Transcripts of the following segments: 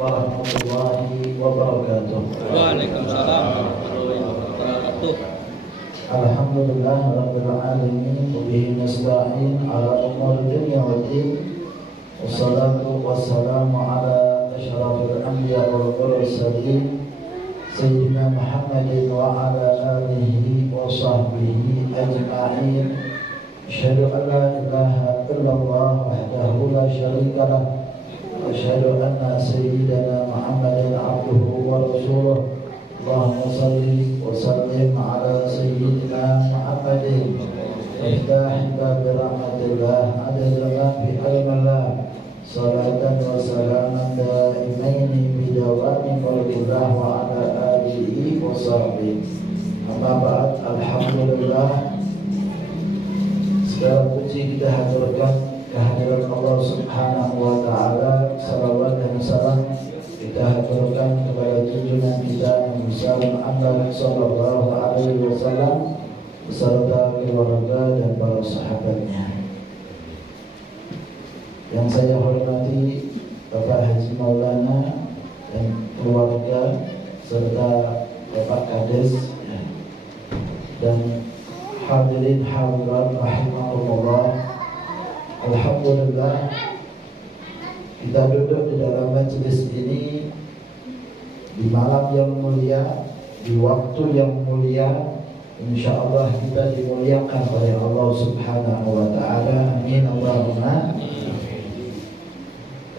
warahmatullahi wabarakatuh. Waalaikumsalam warahmatullahi wabarakatuh. Alhamdulillah rabbil alamin wa bihi nasta'in ala umuri dunya waddin. Wassalatu wassalamu ala asyrafil anbiya wal mursalin sayyidina Muhammadin wa ala alihi wa sahbihi ajma'in. Asyhadu an la ilaha illallah wahdahu la syarika lah. Asyhadu anna sayyidana Muhammadan abduhu wa rasuluh. Allahumma salli wa sallim ala sayyidina Muhammadin miftahi bab rahmatillah adada ma fi ilmillah. Salatan wa salaman daimaini bidawami qalbillah wa ala alihi wa sahbihi. Amma ba'd, alhamdulillah, segala puji kita haturkan kehadiran Allah Subhanahu wa ta'ala. Salawat dan salam kita haturkan kepada junjungan kita Nabi Muhammad sallallahu alaihi wasallam beserta keluarga dan para sahabatnya. Yang saya hormati Bapak Haji Maulana dan keluarga serta Bapak Kades dan hadirin hadirat rahimahullah. Alhamdulillah, kita duduk di dalam majelis ini di malam yang mulia, di waktu yang mulia. InsyaAllah kita dimuliakan oleh Allah Subhanahu wa ta'ala. Amin Allahumma.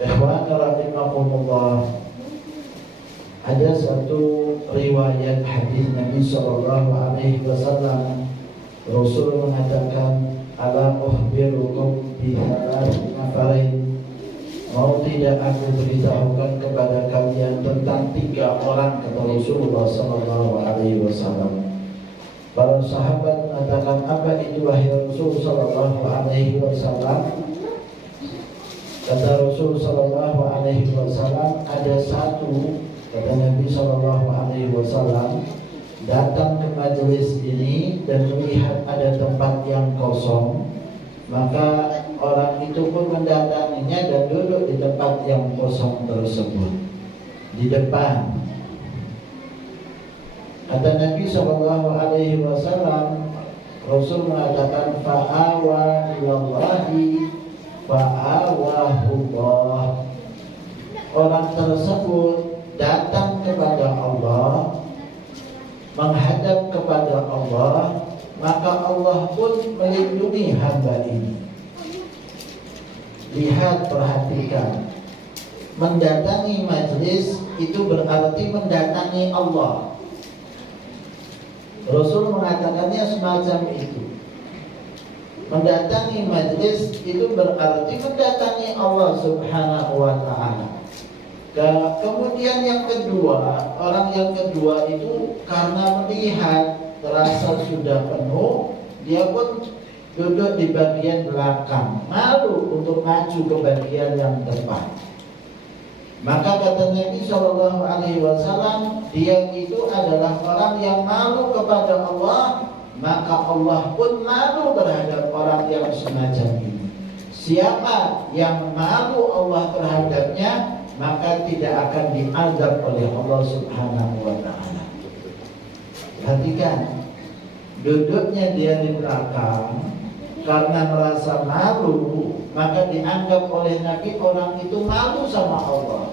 Ikhwan rahimakumullah, ada satu riwayat hadis Nabi sallallahu alaihi wasallam. Rasul mengatakan, ala ukhbirukum bi thalathi nafarin, mau tidak aku beritahukan kepada kalian tentang 3 orang, kata Rasulullah sallallahu alaihi wasallam. Para sahabat mengatakan, apa itu wahai Rasul sallallahu alaihi wasallam? Kata Rasul sallallahu alaihi wasallam, ada satu, kata Nabi sallallahu alaihi wasallam, datang ke majelis ini dan melihat ada tempat yang kosong, maka orang itu pun mendatanginya dan duduk di tempat yang kosong tersebut di depan. Kata Nabi sallallahu alaihi wasallam, Rasul mengatakan, fa'awa ilallahi fa'awahullah. Orang tersebut datang kepada Allah, menghadap kepada Allah, maka Allah pun melindungi hamba ini. Lihat, perhatikan, mendatangi majlis itu berarti mendatangi Allah. Rasul mengatakannya semacam itu. Mendatangi majlis itu berarti mendatangi Allah Subhanahu wa ta'ala. Kemudian yang kedua, orang yang kedua itu karena melihat terasa sudah penuh, dia pun duduk di bagian belakang, malu untuk maju ke bagian yang depan. Maka kata Nabi sallallahu alaihi wasallam, dia itu adalah orang yang malu kepada Allah, maka Allah pun malu terhadap orang yang semacam ini. Siapa yang malu Allah terhadapnya, maka tidak akan diazab oleh Allah Subhanahu wa ta'ala. Perhatikan, duduknya dia di belakang karena merasa malu, maka dianggap oleh Nabi orang itu malu sama Allah,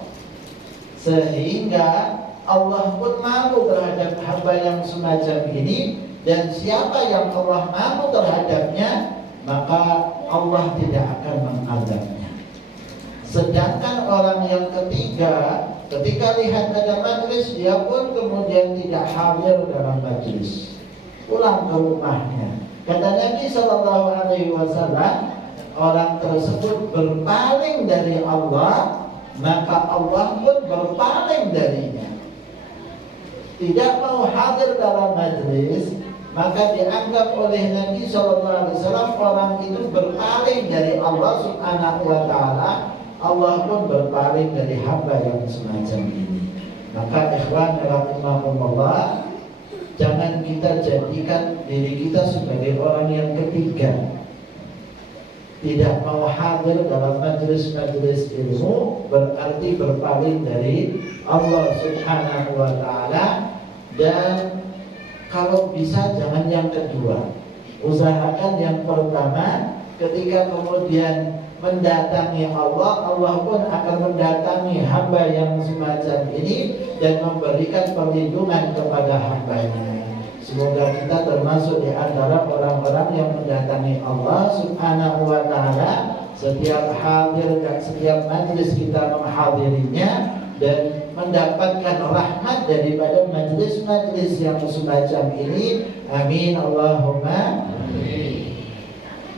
sehingga Allah pun malu terhadap hamba yang semacam ini. Dan siapa yang Allah malu terhadapnya, maka Allah tidak akan mengazabnya. Sedangkan orang yang ketiga, ketika lihat ada majlis, dia pun kemudian tidak hadir dalam majlis, pulang ke rumahnya. Kata Nabi sallallahu alaihi wasallam, orang tersebut berpaling dari Allah, maka Allah pun berpaling darinya. Tidak mau hadir dalam majlis, maka dianggap oleh Nabi sallallahu alaihi wasallam orang itu berpaling dari Allah Subhanahu wa ta'ala. Allah pun berpaling dari hamba yang semacam ini. Maka ikhwan rahimahumullah, jangan kita jadikan diri kita sebagai orang yang ketiga. tidak mau hadir dalam majelis-majelis ilmu berarti berpaling dari Allah Subhanahu wa Ta'ala. Dan kalau bisa jangan yang kedua, usahakan yang pertama. Ketika kemudian mendatangi Allah, Allah pun akan mendatangi hamba yang semacam ini dan memberikan perlindungan kepada hambanya. Semoga kita termasuk di antara orang-orang yang mendatangi Allah Subhanahu wa Ta'ala setiap hadir dan setiap majlis kita menghadirinya, dan mendapatkan rahmat daripada majlis-majlis yang semacam ini. Amin Allahumma amin.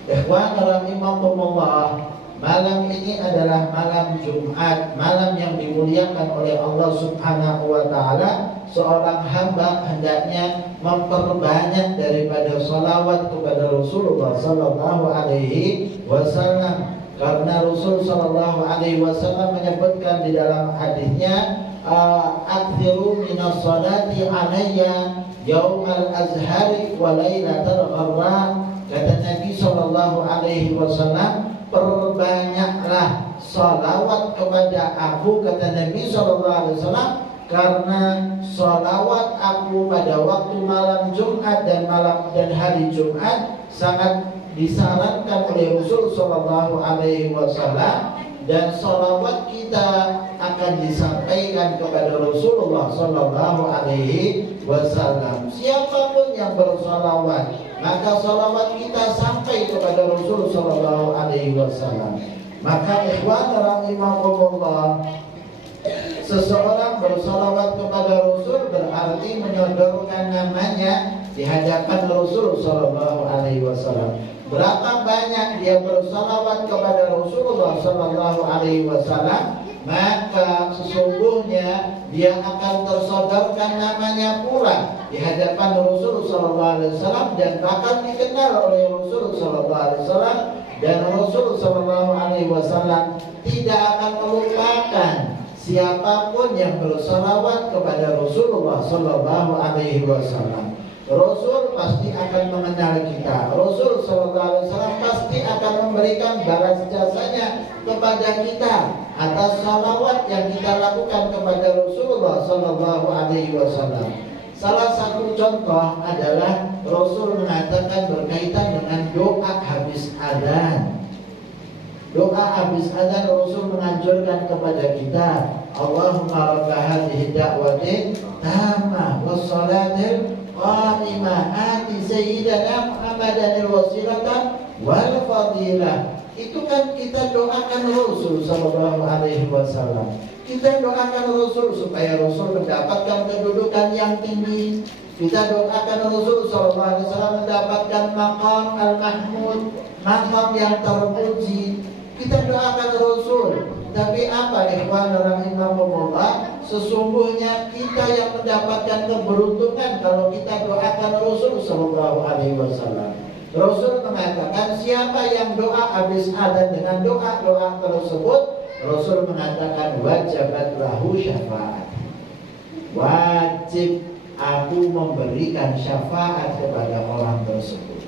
Ikhwan rahimakumullah, malam ini adalah malam Jumat, malam yang dimuliakan oleh Allah Subhanahu wa Ta'ala. Seorang hamba hendaknya memperbanyak daripada salawat kepada Rasulullah sallallahu alaihi wasallam, karena Rasul sallallahu alaihi wasallam menyebutkan di dalam hadisnya, akthiru minas salati alayya yaumal azhari wa lailatal gharra. Kata Nabi sallallahu alaihi wasallam, perbanyaklah salawat kepada aku, kata Nabi sallallahu alaihi wasallam, karena salawat aku pada waktu malam Jumat dan hari Jumat sangat disarankan oleh Rasul sallallahu alaihi wasallam, dan salawat kita akan disampaikan kepada Rasulullah sallallahu alaihi wasallam. Siapapun yang bersalawat, maka salawat kita sampai kepada Rasul sallallahu alaihi wasallam. Maka ikhwan rahimakumullah, seseorang bersalawat kepada Rasul berarti menyodorkan namanya di hadapan Rasul sallallahu alaihi wasallam. Berapa banyak dia bersalawat kepada Rasulullah sallallahu alaihi wasallam, maka sesungguhnya dia akan tersodorkan namanya pula di hadapan Rasul sallallahu alaihi wasallam, dan bahkan dikenal oleh Rasul sallallahu alaihi wasallam. Dan Rasul sallallahu alaihi wasallam tidak akan melupakan siapapun yang bersalawat kepada Rasulullah sallallahu alaihi wasallam. Rasul pasti akan mengenal kita. Rasul sallallahu alaihi wasallam pasti akan memberikan balas jasanya kepada kita atas salawat yang kita lakukan kepada Rasulullah sallallahu alaihi wasallam. Salah satu contoh adalah Rasul mengatakan berkaitan dengan doa habis adzan. Doa habis adzan Rasul menganjurkan kepada kita, Allahumma rabb hadhihi da'wati tammah was salatil qa'imah ati sayyidana Muhammadan wasilata wal fadilah. Itu kan kita doakan Rasul sallallahu alaihi wasallam. Kita doakan Rasul supaya Rasul mendapatkan kedudukan yang tinggi. Kita doakan Rasul sallallahu alaihi wasallam mendapatkan maqam al-mahmud, maqam yang terpuji. Kita doakan Rasul. Tapi apa ikhwan rahimakumullah, sesungguhnya kita yang mendapatkan keberuntungan kalau kita doakan Rasul sallallahu alaihi wasallam. Rasul mengatakan siapa yang doa habis adzan dengan doa-doa tersebut, Rasul mengatakan wajabat lahu syafaat. Wajib aku memberikan syafaat kepada orang tersebut.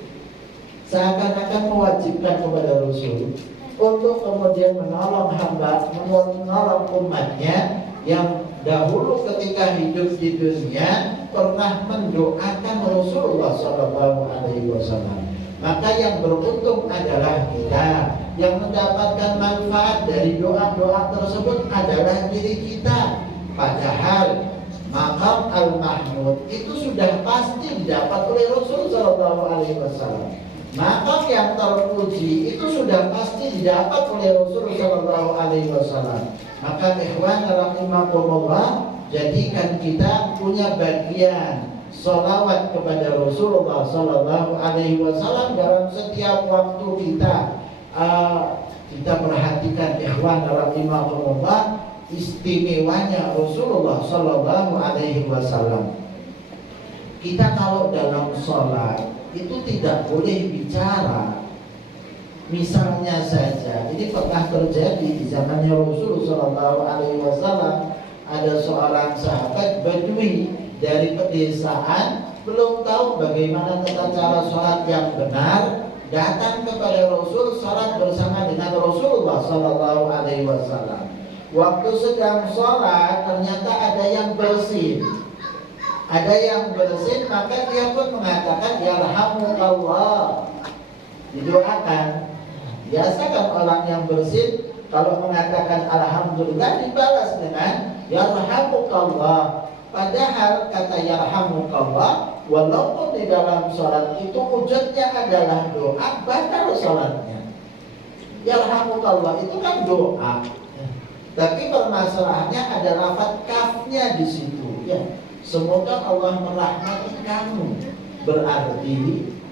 Seakan-akan mewajibkan kepada Rasul untuk kemudian menolong hamba, menolong umatnya yang dahulu ketika hidup di dunia pernah mendoakan Rasulullah sallallahu alaihi wasallam. Maka yang beruntung adalah kita, yang mendapatkan manfaat dari doa-doa tersebut adalah diri kita. Padahal maqam al-mahmud itu sudah pasti didapat oleh Rasul sallallahu alaihi wasallam. Maqam yang terpuji itu sudah pasti didapat oleh Rasul sallallahu alaihi wasallam. Maka ikhwan rahimakumullah, jadikan kita punya bagian salawat kepada Rasulullah sallallahu alaihi wasallam dalam setiap waktu kita. Kita perhatikan ikhwan rahimakumullah istimewanya Rasulullah sallallahu alaihi wasallam. Kita kalau dalam sholat itu tidak boleh bicara. Misalnya saja, ini pernah terjadi di zamannya Rasul sallallahu alaihi wasallam. Ada seorang sahabat Badui dari pedesaan, belum tahu bagaimana tata cara sholat yang benar, datang kepada Rasul, salat bersama dengan Rasulullah Sallallahu Alaihi Wasallam. Waktu sedang salat ternyata ada yang bersin, maka dia pun mengatakan yarhamukallah, didoakan. Biasa kan orang yang bersin kalau mengatakan alhamdulillah dibalas dengan yarhamukallah. Padahal kata yarhamukallah walaupun di dalam sholat itu wujudnya adalah doa, batal sholatnya. Yarhamukallah itu kan doa, tapi permasalahannya ada lafaz kafnya di situ. Ya, semoga Allah merahmati kamu, berarti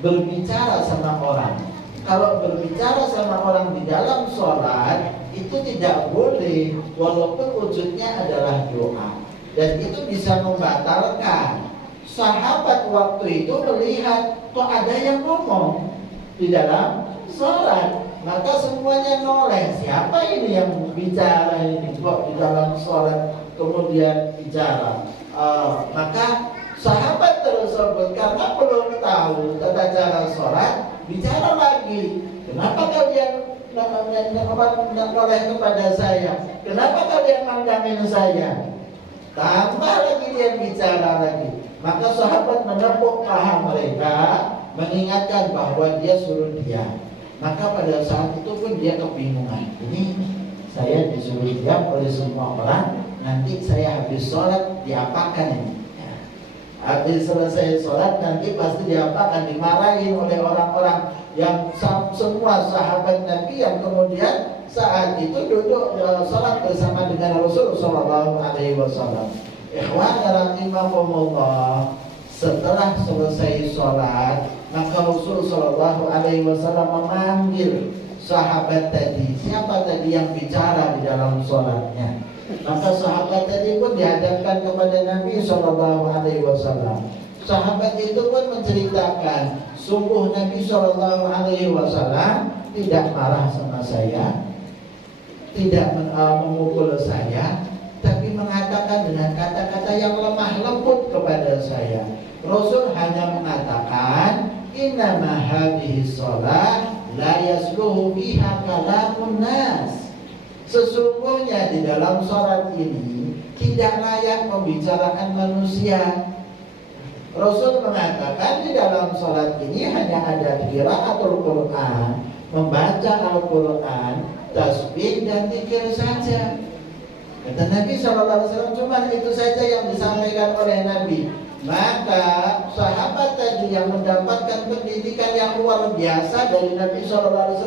berbicara sama orang. Kalau berbicara sama orang di dalam sholat itu tidak boleh, walaupun wujudnya adalah doa, dan itu bisa membatalkan. Sahabat waktu itu melihat kok ada yang ngomong di dalam sholat, maka semuanya noleh, siapa ini yang bicara ini kok di dalam sholat kemudian bicara. Maka sahabat tersebut karena belum tahu tata cara sholat, bicara lagi. Kenapa kalian noleh kepada saya? Kenapa kalian mandangin saya? Tambah lagi dia bicara lagi. Maka sahabat menepuk paha mereka, mengingatkan bahwa dia suruh diam. Maka pada saat itu pun dia kebingungan. Ini saya disuruh diam oleh semua orang, nanti saya habis sholat diapakan ini? Ya. Habis selesai sholat nanti pasti diapakan? Dimarahin oleh orang-orang yang semua sahabat Nabi yang kemudian saat itu duduk sholat bersama dengan Rasul Sallallahu Alaihi Wasallam. Ikhwan rahimakumullah, setelah selesai sholat, maka Rasul Sallallahu Alaihi Wasallam memanggil sahabat tadi. Siapa tadi yang bicara di dalam sholatnya? Maka sahabat tadi pun dihadapkan kepada Nabi Sallallahu Alaihi Wasallam. Sahabat itu pun menceritakan, sungguh Nabi Sallallahu Alaihi Wasallam tidak marah sama saya, tidak memukul saya, tapi mengatakan dengan kata-kata yang lemah lembut kepada saya. Rasul hanya mengatakan, innama hadhihi shalah la yasluhu biha kalamun nas. Sesungguhnya di dalam salat ini tidak layak membicarakan manusia. Rasul mengatakan di dalam salat ini hanya ada qiraatul Quran, membaca Al-Quran, tasbih dan zikir saja. Kata Nabi SAW, cuma itu saja yang disampaikan oleh Nabi. Maka sahabat tadi yang mendapatkan pendidikan yang luar biasa dari Nabi SAW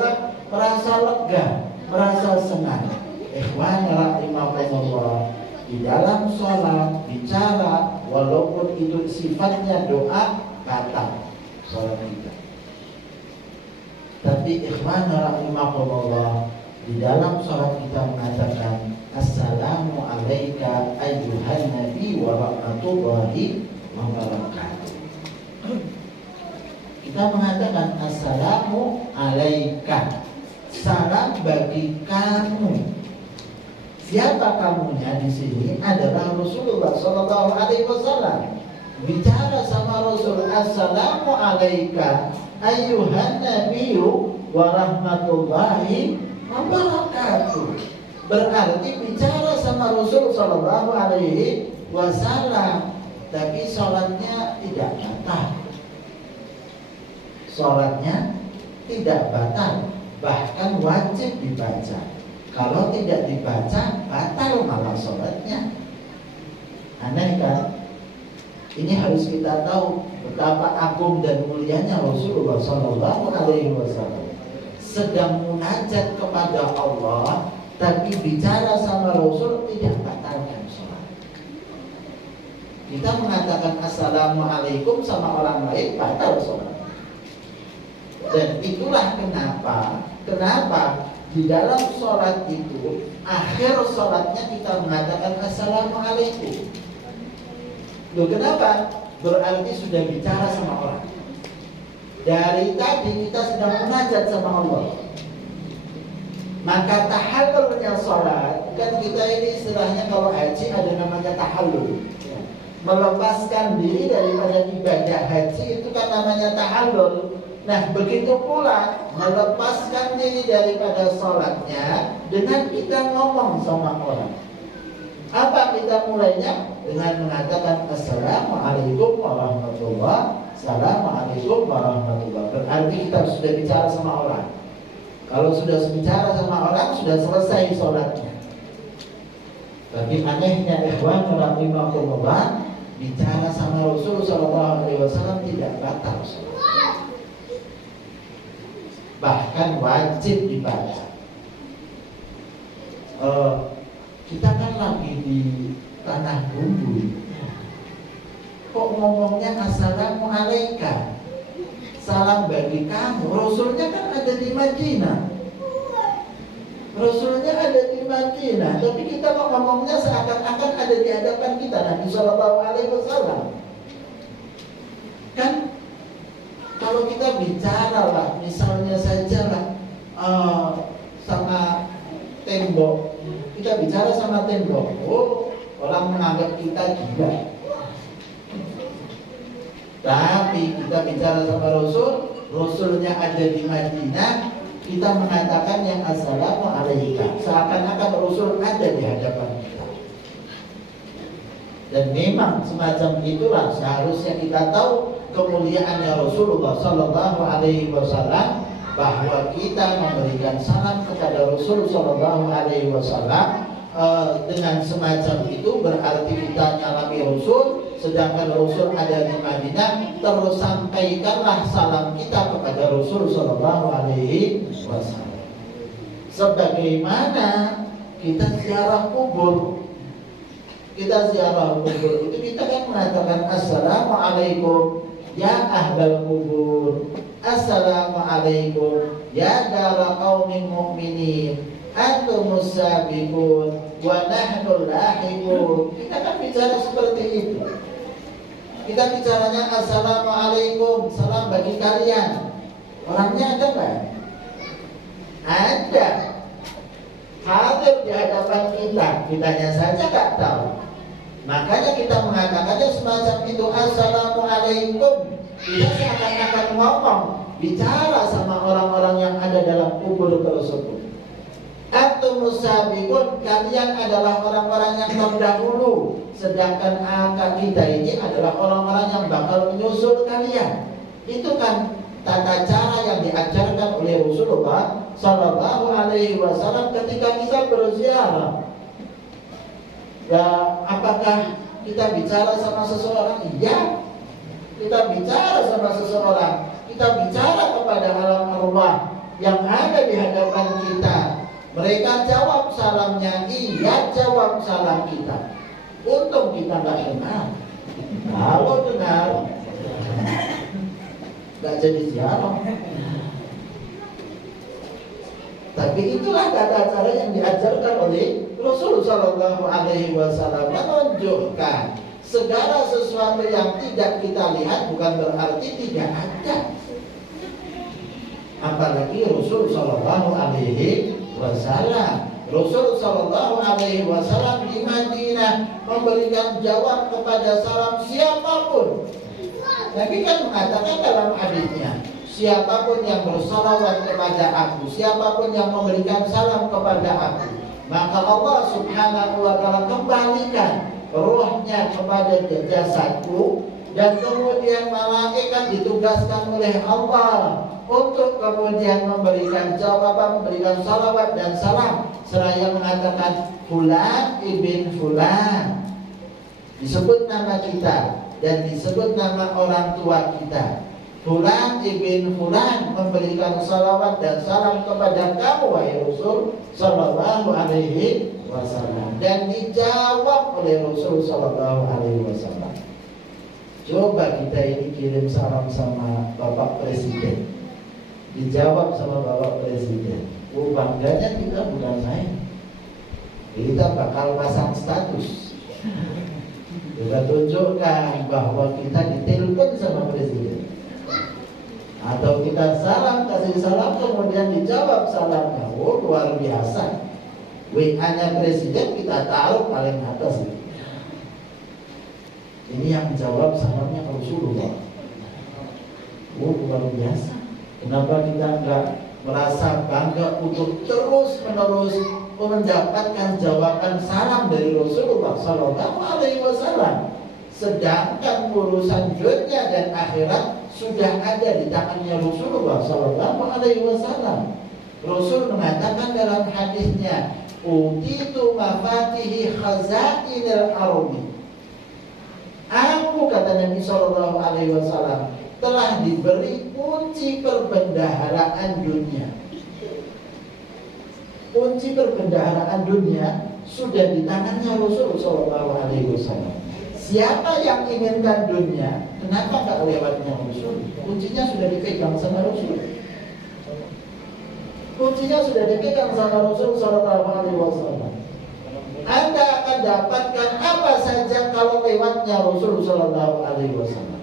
merasa lega, merasa senang. Ikhwan rahimahumullah, di dalam sholat bicara walaupun itu sifatnya doa, batal sholat kita. Tapi ikhwan rahimahumullah, di dalam sholat kita mengatakan assalamu alayka ayyuhan nabi wa rahmatullahi wa barakatuh. Kita mengatakan assalamu alayka, salam bagi kamu. Siapa kamunya di sini adalah Rasulullah Sallallahu Alaihi Wasallam. Bicara sama Rasul, assalamu alayka ayyuhan nabiyyu wa rahmatullahi wa barakatuh. Berarti bicara sama Rasul Sallallahu Alaihi Wasallam, tapi sholatnya tidak batal. Sholatnya tidak batal, bahkan wajib dibaca. Kalau tidak dibaca, batal malah sholatnya. Aneh kan? Ini harus kita tahu betapa agung dan mulianya Rasulullah Sallallahu Alaihi Wasallam. Sedang munajat kepada Allah, tapi bicara sama Rasul tidak batalkan sholat. Kita mengatakan assalamualaikum sama orang lain, batal sholat. Dan itulah kenapa di dalam sholat itu akhir sholatnya kita mengatakan assalamualaikum. Loh, kenapa? Berarti sudah bicara sama orang. Dari tadi kita sedang munajat sama Allah. Maka tahallulnya sholat, kan kita ini istilahnya kalau haji ada namanya tahallul. Melepaskan diri daripada ibadah haji itu kan namanya tahallul. Nah, begitu pula melepaskan diri daripada sholatnya dengan kita ngomong sama orang. Apa kita mulainya? Dengan mengatakan Assalamualaikum warahmatullah, Assalamualaikum warahmatullah. Berarti kita sudah bicara sama orang. Kalau sudah bicara sama orang, sudah selesai sholatnya. Tapi anehnya ikhwan rahimakumullah, bicara sama Rasul sallallahu alaihi wasallam tidak batal sholat. Bahkan wajib dibaca. Kita kan lagi di tanah bumbu. Kok ngomongnya Assalamualaikum, salam bagi kamu. Rasulnya kan ada di Madinah. Rasulnya ada di Madinah, tapi kita kok ngomongnya seakan-akan ada di hadapan kita, Nabi Sallallahu Alaihi Wasallam. Kan kalau kita bicara lah, misalnya saja lah sama tembok, kita bicara sama tembok, orang menganggap kita gila. Tapi kita bicara sama Rasul, Rasulnya ada di Madinah, kita mengatakan yang Assalamualaikum, seakan-akan Rasul ada di hadapan kita. Dan memang semacam itulah seharusnya kita tahu kemuliaannya Rasulullah Sallallahu Alaihi Wasallam, bahwa kita memberikan salam kepada Rasul Sallallahu Alaihi Wasallam dengan semacam itu berarti kita nyalami Rasul, sedangkan Rasul ada di Madinah. Terus sampaikanlah salam kita kepada Rasul Sallallahu Alaihi Wasallam. Sebagaimana kita ziarah kubur, kita ziarah kubur itu kita kan mengatakan Assalamualaikum ya ahlal kubur, Assalamualaikum ya dara qaumin mu'minin, antumus sabiqun wa nahnu lahiqun. Kita kan bicara seperti itu. Kita bicaranya Assalamualaikum, salam bagi kalian. Orangnya ada nggak? Ada. Hadir di hadapan kita, kitanya saja nggak tahu. Makanya kita mengatakannya semacam itu, Assalamualaikum. Kita seakan-akan ngomong, bicara sama orang-orang yang ada dalam kubur tersebut. Antumus sabiqun, kalian adalah orang-orang yang terdahulu, sedangkan angka kita ini adalah orang-orang yang bakal menyusul kalian. Itu kan tata cara yang diajarkan oleh Rasulullah Sallallahu Alaihi Wasallam ketika kita berziarah. Ya, apakah kita bicara sama seseorang? Iya, kita bicara sama seseorang. Kita bicara kepada alam arwah yang ada di hadapan kita. Mereka jawab salamnya, iya jawab salam kita. Untung kita nggak dengar. Kalau dengar, nggak jadi ziarah. Tapi itulah tata cara yang diajarkan oleh Rasul Sallallahu Alaihi Wasallam, menunjukkan segala sesuatu yang tidak kita lihat bukan berarti tidak ada. Apalagi Rasul Sallallahu Alaihi Wasallam. Rasul Sallallahu Alaihi Wasallam di Madinah memberikan jawab kepada salam siapapun. Nabi kan mengatakan dalam hadisnya, siapapun yang bersalawat kepada aku, siapapun yang memberikan salam kepada aku, maka Allah Subhanahu wa ta'ala kembalikan rohnya kepada jasadku, dan kemudian malaikat ditugaskan oleh Allah untuk kemudian memberikan jawaban, memberikan salawat dan salam, seraya mengatakan Fulan ibn Fulan, disebut nama kita dan disebut nama orang tua kita. Fulan ibn Fulan memberikan salawat dan salam kepada kamu wahai Rasul Sallallahu Alaihi Wasallam, dan dijawab oleh Rasul Sallallahu Alaihi Wasallam. Coba kita ini kirim salam sama Bapak Presiden, dijawab sama Bapak Presiden. Bangganya kita bukan main. Kita bakal pasang status, kita tunjukkan bahwa kita ditelepon sama Presiden. Atau kita salam, kasih salam, kemudian dijawab salamnya. Oh, luar biasa. WA-nya Presiden kita taruh paling atas. Ini yang jawab salamnya Rasulullah. Oh, luar biasa. Kenapa kita enggak merasa bangga untuk terus-menerus mendapatkan jawaban salam dari Rasulullah Sallallahu Alaihi Wasallam, sedangkan urusan dunia dan akhirat sudah ada di tangannya Rasulullah Sallallahu Alaihi Wasallam. Rasul mengatakan dalam hadisnya, "Utitu mafatihi khazainil ardi." Aku, kata Nabi Sallallahu Alaihi Wasallam, telah diberi kunci perbendaharaan dunia. Kunci perbendaharaan dunia sudah di tangannya Rasul Sallallahu Alaihi Wasallam. Siapa yang inginkan dunia, kenapa tak lewatnya Rasul? Kuncinya sudah dipegang sama Rasul. Kuncinya sudah dipegang sama Rasul Sallallahu Alaihi Wasallam. Anda akan dapatkan apa saja kalau lewatnya Rasul Sallallahu Alaihi Wasallam.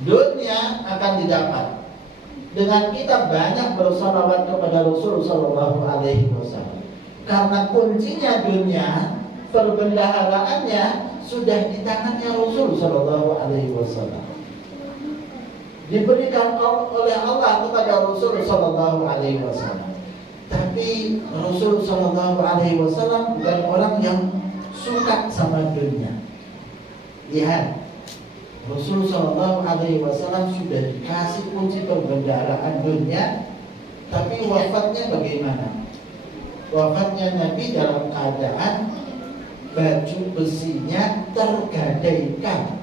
Dunia akan didapat dengan kita banyak bersalawat kepada Rasul Sallallahu Alaihi Wasallam. Karena kuncinya dunia, perbendaharaannya sudah di tangannya Rasul Sallallahu Alaihi Wasallam. Diberikan oleh Allah kepada Rasul Sallallahu Alaihi Wasallam. Tapi Rasul Sallallahu Alaihi Wasallam bukan orang yang suka sama dunia. Lihat, Rasul Sallallahu Alaihi Wasallam sudah dikasih kunci perbendaharaan dunia, tapi wafatnya bagaimana? Wafatnya Nabi dalam keadaan baju besinya tergadaikan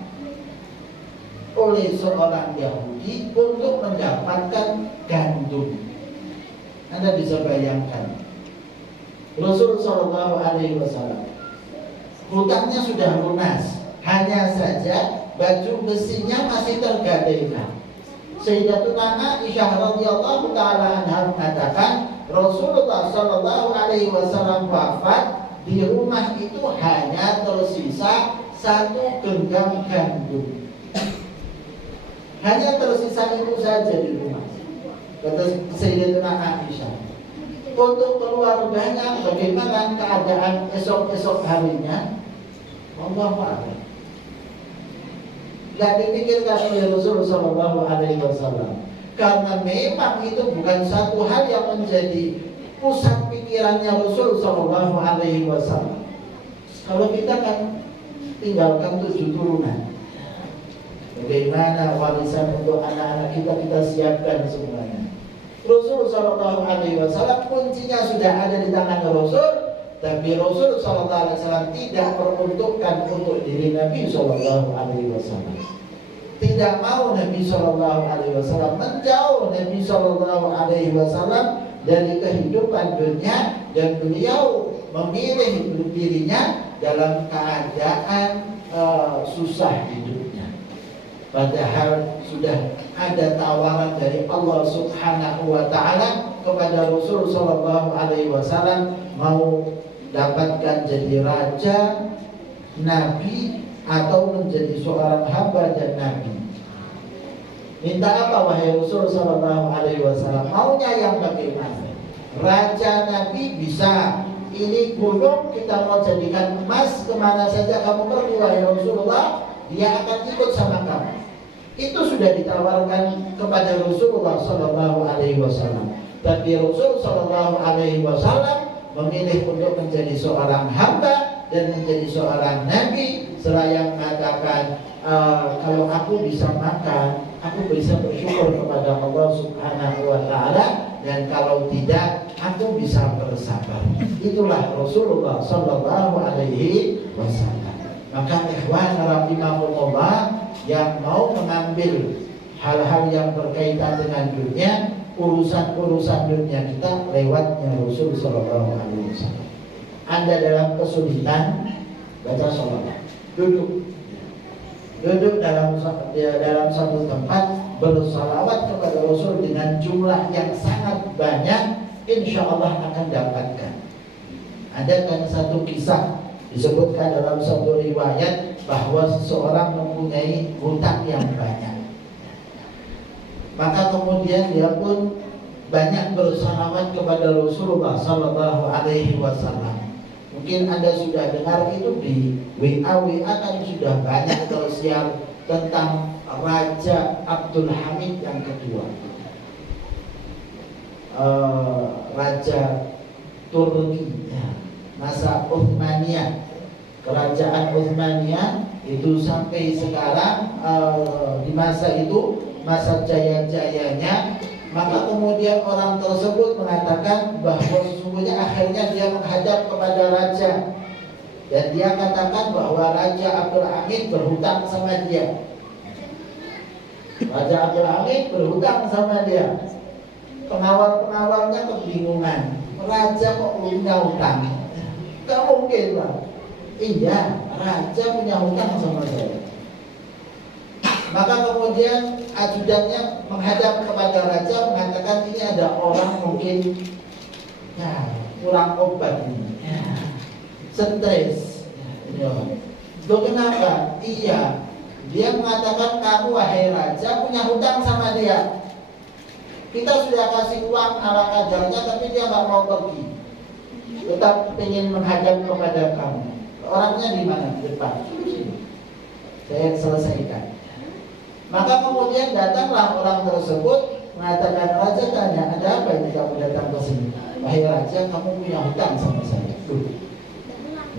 oleh seorang Yahudi untuk mendapatkan gandum. Anda bisa bayangkan, Rasul Sallallahu Alaihi Wasallam hutangnya sudah lunas, hanya saja baju besinya masih tergadaikan. Sayyidatuna Aisyah radhiyallahu taala anha mengatakan, Rasulullah Sallallahu Alaihi Wasallam wafat, di rumah itu hanya tersisa 1 genggam gandum. Hanya tersisa itu saja di rumah, kata Sayyidatuna Aisyah. Untuk keluarganya bagaimana keadaan esok-esok harinya, Allahu a'lam. Tidak dipikirkan oleh Rasulullah Sallallahu Alaihi Wasallam, karena memang itu bukan satu hal yang menjadi pusat pikirannya Rasul Sallallahu Alaihi Wasallam. Kalau kita kan tinggalkan 7 turunan, bagaimana warisan untuk anak-anak kita siapkan semuanya. Rasul Sallallahu Alaihi Wasallam kuncinya sudah ada di tangan Rasul, tapi Rasul Sallallahu Alaihi Wasallam tidak peruntukkan untuk diri Nabi Sallallahu Alaihi Wasallam. Tidak mau Nabi Sallallahu Alaihi Wasallam menjauh Nabi Sallallahu Alaihi Wasallam dari kehidupan dunia, dan beliau memilih dirinya dalam keadaan susah hidupnya. Padahal sudah ada tawaran dari Allah Subhanahu wa Ta'ala kepada Rasul Sallallahu Alaihi Wasallam, mau dapatkan jadi raja, nabi, atau menjadi seorang hamba dan nabi. Minta apa wahai Rasul Sallallahu Alaihi Wasallam? Maunya yang bagaimana? Raja, nabi bisa. Ini gunung kita mau jadikan emas, kemana saja kamu pergi wahai Rasulullah, dia akan ikut sama kamu. Itu sudah ditawarkan kepada Rasulullah Sallallahu Alaihi Wasallam. Tapi Rasul Sallallahu Alaihi Wasallam memilih untuk menjadi seorang hamba dan menjadi seorang nabi, seraya mengatakan, kalau aku bisa makan, aku bisa bersyukur kepada Allah Subhanahu wa Ta'ala, dan kalau tidak, aku bisa bersabar. Itulah Rasulullah Sallallahu Alaihi Wasallam. Maka ikhwan rahimahumullah, yang mau mengambil hal-hal yang berkaitan dengan dunia, urusan-urusan dunia kita lewatnya Rasul Sallallahu Alaihi Wasallam. Anda dalam kesulitan, baca sholawat, duduk dalam satu tempat, bersalawat kepada Rasul dengan jumlah yang sangat banyak, insya Allah akan dapatkan. Ada kan satu kisah disebutkan dalam satu riwayat bahwa seseorang mempunyai hutang yang banyak, maka kemudian dia pun banyak bersalawat kepada Rasulullah Sallallahu Alaihi Wasallam. Mungkin Anda sudah dengar itu di WA kan sudah banyak tersiar tentang Raja Abdul Hamid yang kedua. Raja Turki, ya, masa Utsmaniyah, kerajaan Utsmaniyah itu sampai sekarang di masa itu masa jaya-jayanya. Maka kemudian orang tersebut mengatakan bahwa sesungguhnya akhirnya dia menghadap kepada raja, dan dia katakan bahwa Raja Abdul Hamid berhutang sama dia. Raja Abdul Hamid berhutang sama dia. Pengawal-pengawalnya kebingungan, raja kok punya hutang? Gak mungkin lah. Iya, raja punya hutang sama saya. Maka kemudian ajudannya menghadap kepada raja mengatakan ini ada orang mungkin ya, kurang obat ini, ya, stres. Ya. Loh kenapa? Iya, dia mengatakan kamu wahai raja punya hutang sama dia. Kita sudah kasih uang ala kadarnya tapi dia nggak mau pergi, tetap ingin menghadap kepada kamu. Orangnya di mana? Di depan. Saya selesaikan. Maka kemudian datanglah orang tersebut mengatakan, raja tanya, ada apa ini kamu datang ke sini? Wahai raja, kamu punya hutang sama saya.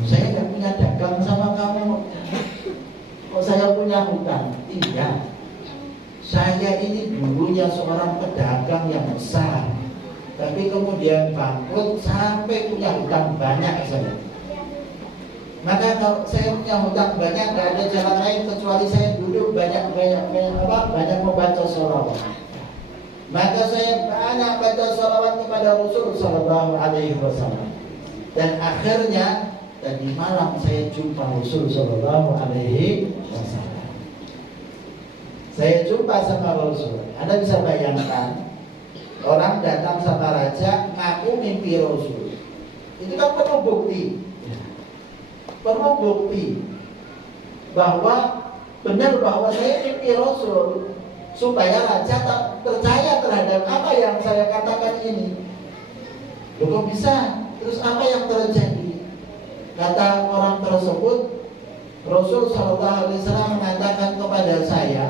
Saya tidak punya dagang sama kamu. Kok saya punya hutang? Iya, saya ini dulunya seorang pedagang yang besar, tapi kemudian bangkrut sampai punya hutang banyak saya. Maka kalau saya punya hutang banyak, tidak ada jalan lain kecuali saya duduk banyak membaca sholawat. Maka saya banyak baca sholawat kepada Rasul Sallallahu Alaihi Wasallam. Dan akhirnya tadi malam saya jumpa Rasul Sallallahu Alaihi Wasallam. Saya jumpa sama Rasul. Anda bisa bayangkan, orang datang sama raja ngaku mimpi Rasul. Itu kan perlu bukti. Perlu bukti bahwa benar bahwa saya mimpi Rasul, supaya raja tak percaya terhadap apa yang saya katakan ini. Loh, kok bisa? Terus apa yang terjadi? Kata orang tersebut, Rasul Sallallahu Alaihi Wasallam mengatakan kepada saya,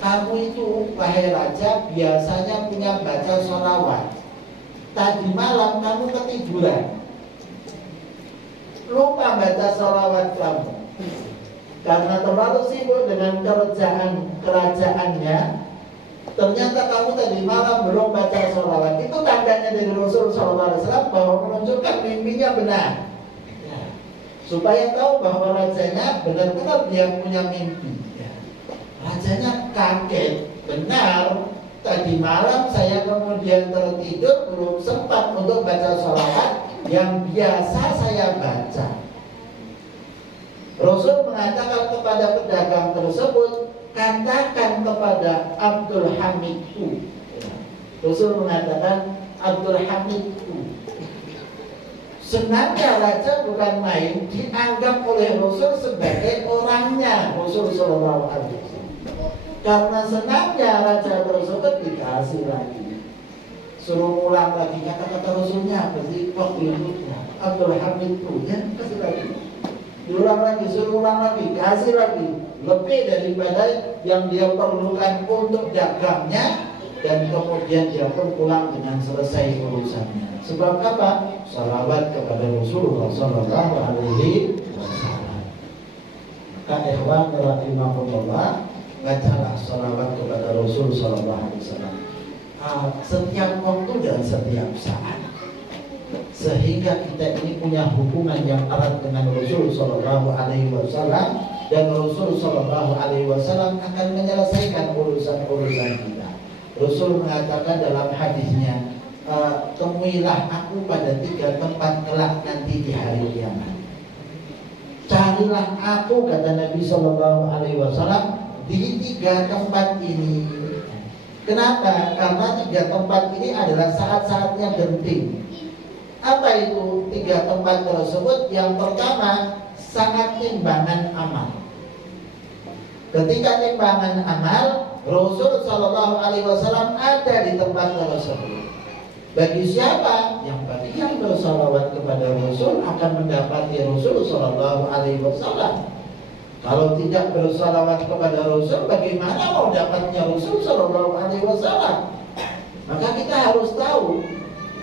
kamu itu wahai raja biasanya punya baca sholawat. Tadi malam kamu ketiduran, lupa baca sholawat kamu karena terlalu sibuk dengan kerajaannya. Ternyata kamu tadi malam belum baca sholawat. Itu tandanya dari Rasul SAW bahwa menunjukkan mimpinya benar, ya, supaya tahu bahwa rajanya benar-benar dia punya mimpi, ya. Rajanya kaget, benar tadi malam saya kemudian tertidur belum sempat untuk baca sholawat yang biasa saya baca. Rasul mengatakan kepada pedagang tersebut, katakan kepada Abdul Hamidku. Rasul mengatakan Abdul Hamidku. Senangnya raja bukan main, dianggap oleh Rasul sebagai orangnya Rasul Sallallahu Alaihi Wasallam. Karena senangnya raja tersebut dikasih lagi. Suruh ulang lagi kata-kata Rasulnya apa sih waktu itu? Abdul Hamidku, ya kasih lagi. Diulang lagi, suruh ulang lagi, kasih lagi. Lebih daripada yang dia perlukan untuk dagangnya, dan kemudian dia pun pulang dengan selesai urusannya. Sebab apa? Salawat kepada Rasulullah Sallallahu Alaihi Wasallam. Maka ikhwan rahimahumullah, bacalah salawat kepada Rasul Sallallahu Alaihi Wasallam setiap waktu dan setiap saat, sehingga kita ini punya hubungan yang erat dengan Rasul Sallallahu Alaihi Wasallam, dan Rasul Sallallahu Alaihi Wasallam akan menyelesaikan urusan-urusan kita. Rasul mengatakan dalam hadisnya, temuilah aku pada 3 tempat kelak nanti di hari kiamat. Carilah aku, kata Nabi Sallallahu Alaihi Wasallam, di 3 tempat ini. Kenapa? Karena 3 tempat ini adalah saat-saatnya genting. Apa itu 3 tempat tersebut? Yang pertama, saat timbangan amal. Ketika timbangan amal, Rasul Sallallahu Alaihi Wasallam ada di tempat tersebut. Bagi siapa? Yang bersalawat kepada Rasul akan mendapati Rasul Sallallahu Alaihi Wasallam. Kalau tidak bersalawat kepada Rasul, bagaimana mau dapatnya Rasul Sallallahu Alaihi Wasallam? Maka kita harus tahu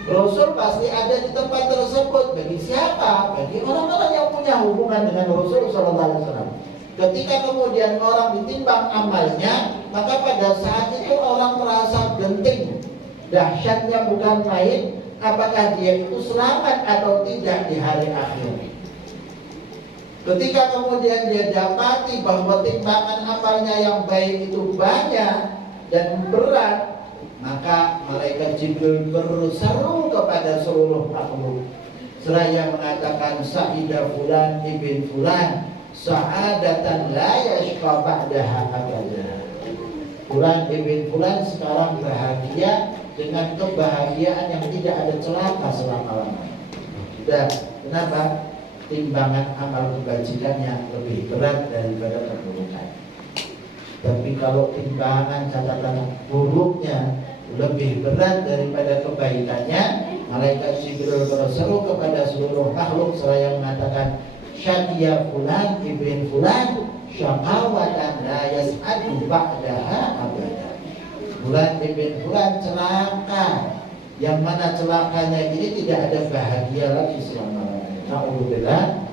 Rasul pasti ada di tempat tersebut. Bagi siapa? Bagi orang-orang yang punya hubungan dengan Rasul sallallahu alaihi wasallam. Ketika kemudian orang ditimbang amalnya, maka pada saat itu orang merasa genting. Dahsyatnya bukan main, apakah dia itu selamat atau tidak di hari akhir. Ketika kemudian dia dapati bahwa timbangan amalnya yang baik itu banyak dan berat, maka malaikat Jibril berseru kepada seluruh makhluk seraya mengatakan, Sa'idah fulan ibn fulan sa'adatan la yashqa ba'daha abada. Fulan ibn fulan sekarang bahagia dengan kebahagiaan yang tidak ada celaka selama-lamanya. Dan kenapa? Timbangan amal kebajikannya lebih berat daripada keburukan. Tapi kalau timbangan catatan buruknya lebih berat daripada kebaikannya, malaikat Jibril berseru kepada seluruh makhluk seraya mengatakan, Syadiya fulan ibn fulan syaqawatan la yas'adu ba'daha abada. Fulan ibn fulan celaka, yang mana celakanya ini tidak ada bahagia lagi selama-lamanya. Na'udzubillah.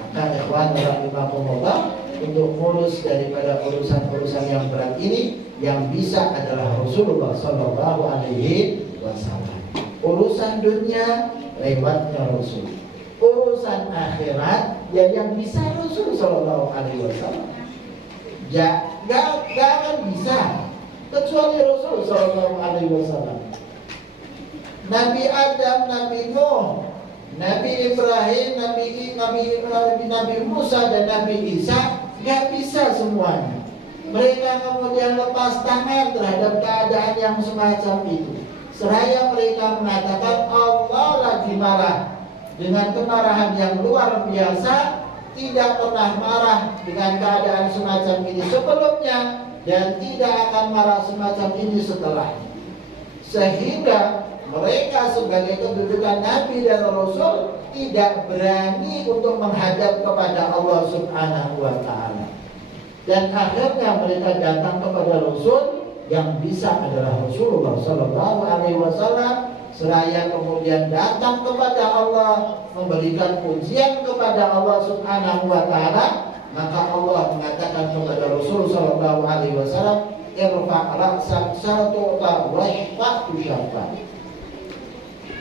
Maka ikhwan rahimakumullah, untuk ngurus daripada urusan-urusan yang berat ini, yang bisa adalah Rasulullah sallallahu alaihi wasallam. Urusan dunia lewatnya Rasul. Urusan akhirat ya yang bisa Rasul sallallahu alaihi wasallam. Ya, gak akan bisa kecuali Rasul sallallahu alaihi wasallam. Nabi Adam, Nabi Nuh, Nabi Ibrahim, Nabi Musa dan Nabi Isa gak bisa semuanya. Mereka kemudian lepas tangan terhadap keadaan yang semacam itu. Seraya mereka mengatakan Allah lagi marah dengan kemarahan yang luar biasa, tidak pernah marah dengan keadaan semacam ini sebelumnya dan tidak akan marah semacam ini setelahnya. Sehingga mereka sebagai kedudukan Nabi dan Rasul tidak berani untuk menghadap kepada Allah Subhanahu wa ta'ala. Dan akhirnya mereka datang kepada Rasul yang bisa adalah Rasulullah sallallahu alaihi wasallam, seraya kemudian datang kepada Allah, memberikan pujian kepada Allah Subhanahu wa ta'ala. Maka Allah mengatakan kepada Rasul sallallahu alaihi wasallam, irfa' ra'sak sa'tu'ta washfa' tusyaffa.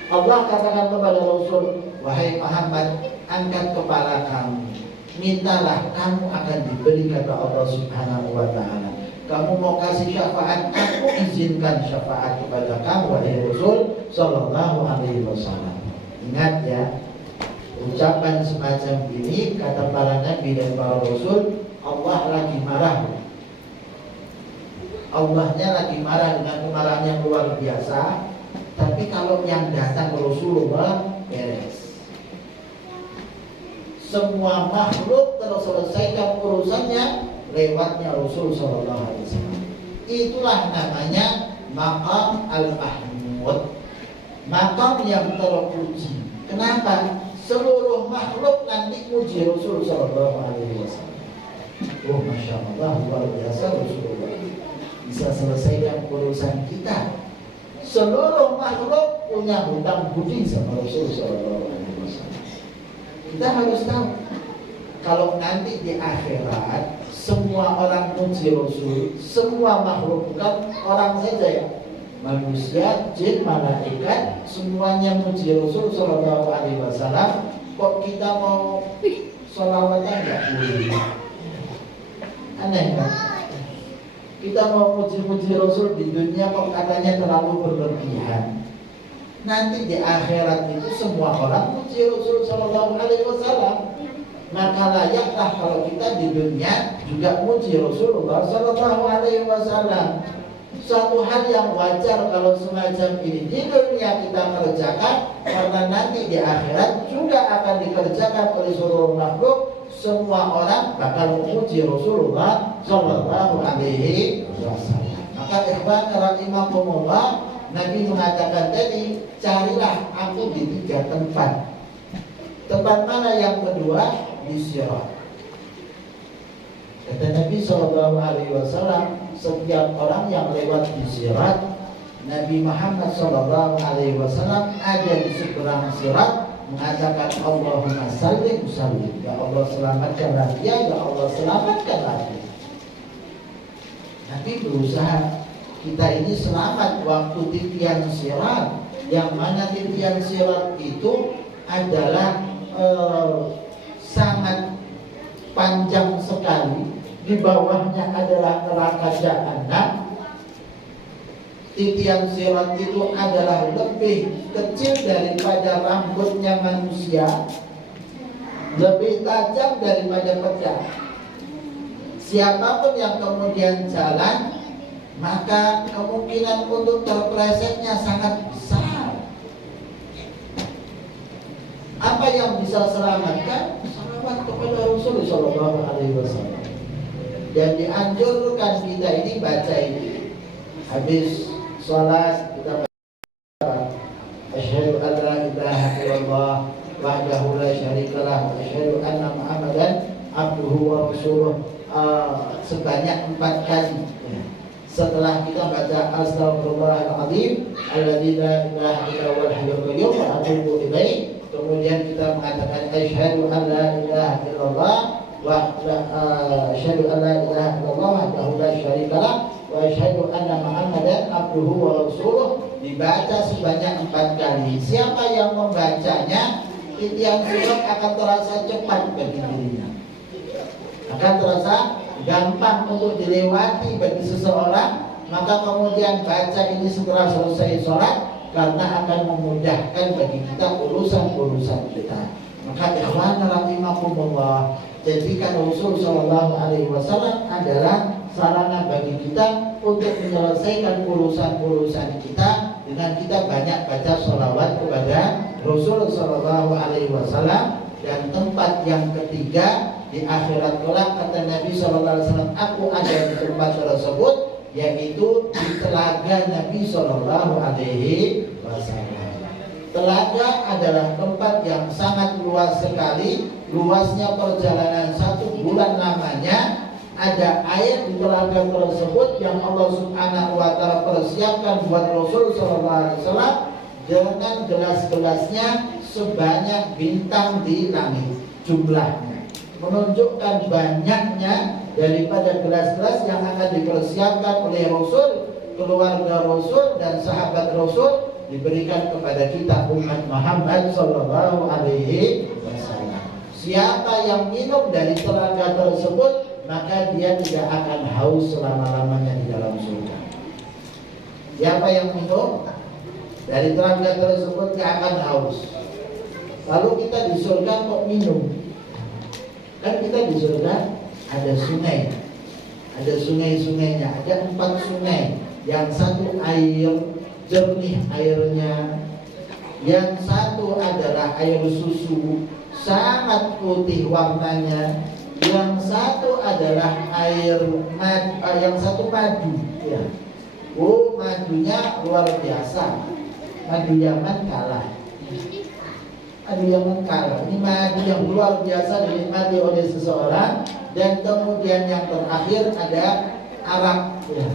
Allah katakan kepada Rasul, wahai Muhammad, angkat kepala kamu, mintalah, kamu akan diberi, kata Allah Subhanahu wa ta'ala. Kamu mau kasih syafaat, aku izinkan syafaat kepada kamu, wahai Rasul sallallahu alaihi wasallam. Ingat ya, ucapan semacam ini kata para nabi dan para rasul, Allah lagi marah. Allahnya lagi marah dengan kemarahan yang luar biasa. Tapi kalau yang datang Rasulullah beres. Semua makhluk terselesaikan urusannya lewatnya Rasul sallallahu alaihi wasallam. Itulah namanya maqam al-mahmud, maqam yang terpuji. Kenapa? Seluruh makhluk nanti muji Rasul sallallahu alaihi wasallam. Oh, masya Allah, luar biasa Rasulullah bisa selesaikan urusan kita. Seluruh makhluk punya hutang budi sama Rasul sallallahu alaihi wasallam. Kita harus tahu, kalau nanti di akhirat semua orang muji Rasul, semua makhluk, bukan orang saja ya, manusia, jin, malaikat, semuanya muji Rasul sallallahu alaihi wasallam. Kok kita mau sholawatan enggak boleh? Aneh kan? Kita mau muji-muji Rasul di dunia kok katanya terlalu berlebihan. Nanti di akhirat itu semua orang muji Rasul sallallahu alaihi wasallam. Maka layaklah kalau kita di dunia juga muji Rasulullah sallallahu alaihi wasallam. Suatu hal yang wajar kalau semacam ini di dunia kita kerjakan, karena nanti di akhirat juga akan dikerjakan oleh seluruh makhluk. Semua orang bakal memuji Rasulullah sallallahu alaihi wasallam. Maka ikhwan rahimakumullah, Nabi mengatakan tadi, carilah aku di 3 tempat. Tempat mana yang kedua? Di Sirat. Kata Nabi sallallahu alaihi wasallam, setiap orang yang lewat di Sirat Nabi Muhammad SAW ada di seberang sirat mengatakan Allahumma sallim sallim, ya Allah selamatkanlah dia, ya Allah selamatkanlah dia. Nabi berusaha kita ini selamat waktu titian sirat, yang mana titian sirat itu adalah sangat panjang sekali. Di bawahnya adalah neraka jahanam. Titian sirat itu adalah lebih kecil daripada rambutnya manusia, lebih tajam daripada pedang. Siapapun yang kemudian jalan, maka kemungkinan untuk terplesetnya sangat besar. Apa yang bisa selamatkan? Salawat kepada Rasulullah SAW. Dan dianjurkan kita ini baca ini habis sholat, kita baca asyhadu an la ilaha illallah wahdahu la syarikalah wa asyhadu anna Muhammadan abduhu wa rasuluh sebanyak 4 kali. Setelah kita baca astagfirullahaladzim alladzi la ilaha illa huwal hayyul qayyum wa atubu ilaih, kemudian kita mengatakan asyhadu an la ilaha illallah wa asyhadu an la ilaha illallah wahdahu la syarikalah wa asyhadu anna Muhammadan abduhu wa rasuluh, dibaca sebanyak 4 kali. Siapa yang membacanya, titian sirat akan terasa cepat bagi dirinya, akan terasa gampang untuk dilewati bagi seseorang. Maka kemudian baca ini setelah selesai sholat, karena akan memudahkan bagi kita urusan-urusan kita. Maka ikhwan rahimakumullah, jadikan Rasul SAW adalah sarana bagi kita untuk menyelesaikan urusan-urusan kita dengan kita banyak baca sholawat kepada Rasul SAW. Dan tempat yang ketiga di akhirat kelak, kata Nabi SAW, aku ada di tempat tersebut, yaitu di telaga Nabi SAW. Telaga adalah tempat yang sangat luas sekali, luasnya perjalanan 1 bulan lamanya. Ada air di telaga tersebut yang Allah Subhanahu wa Ta'ala persiapkan buat Rasul SAW dengan gelas-gelasnya sebanyak bintang di langit jumlahnya, menunjukkan banyaknya daripada gelas-gelas yang akan dipersiapkan oleh Rasul, keluarga Rasul dan sahabat Rasul, diberikan kepada kita umat Muhammad sallallahu alaihi wasallam. Siapa yang minum dari telaga tersebut, maka dia tidak akan haus selama-lamanya di dalam surga. Siapa yang minum dari telaga tersebut tidak akan haus. Lalu kita di surga kok minum? Kan kita di surga ada sungai, ada sungai-sungainya, ada 4 sungai. Yang satu air jernih airnya, yang satu adalah air susu sangat putih warnanya, yang satu adalah yang satu madu ya. Oh, madunya luar biasa, madu Yaman kalah. Madu Yaman kalah. Ini madu yang luar biasa dinikmati oleh seseorang. Dan kemudian yang terakhir ada arak ya.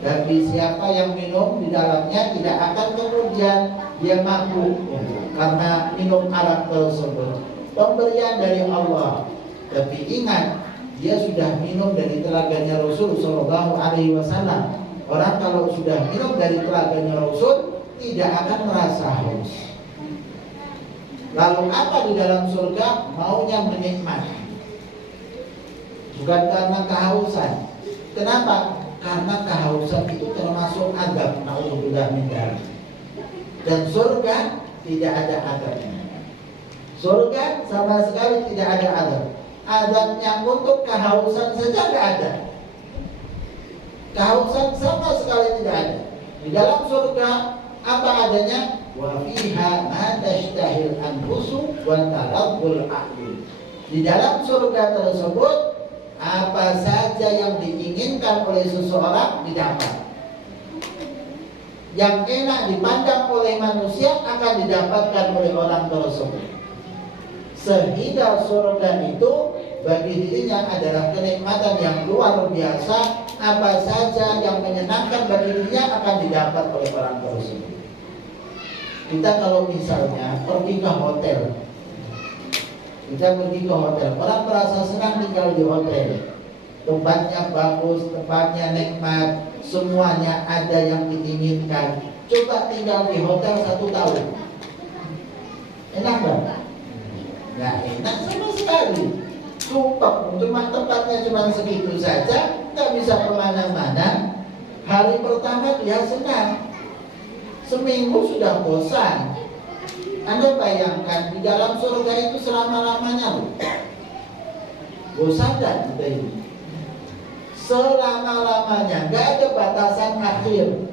Bagi siapa yang minum di dalamnya tidak akan kemudian dia mabuk ya, karena minum arak tersebut. Pemberian dari Allah. Tapi ingat, dia sudah minum dari telaganya Rasul Sallallahu Alaihi Wasallam. Orang kalau sudah minum dari telaganya Rasul tidak akan merasa haus. Lalu apa di dalam surga? Maunya menikmati, bukan karena kehausan. Kenapa? Karena kehausan itu termasuk adab, naudzubillah min dzalik. Dan surga tidak ada adabnya. Surga sama sekali tidak ada adab. Adabnya untuk kehausan saja tidak ada. Kehausan sama sekali tidak ada. Di dalam surga apa adanya? Wa fiha ma tashtahil anfusu wa talabbul a'yun. Di dalam surga tersebut apa saja yang diinginkan oleh seseorang didapat. Yang enak dipandang oleh manusia akan didapatkan oleh orang tersebut. Sehingga surga itu bagi dirinya adalah kenikmatan yang luar biasa, apa saja yang menyenangkan bagi dia akan didapat oleh orang tersebut. Kita kalau misalnya pergi ke hotel, orang merasa senang tinggal di hotel. Tempatnya bagus, tempatnya nikmat, semuanya ada yang diinginkan. Coba tinggal di hotel 1 tahun, enak nggak? Nggak enak sama sekali. Sumpah, cuma tempatnya cuma segitu saja, nggak bisa kemana-mana. Hari pertama dia senang, seminggu sudah bosan. Anda bayangkan di dalam surga itu selama-lamanya loh. Bosan gak kita ini? Selama-lamanya, gak ada batasan akhir.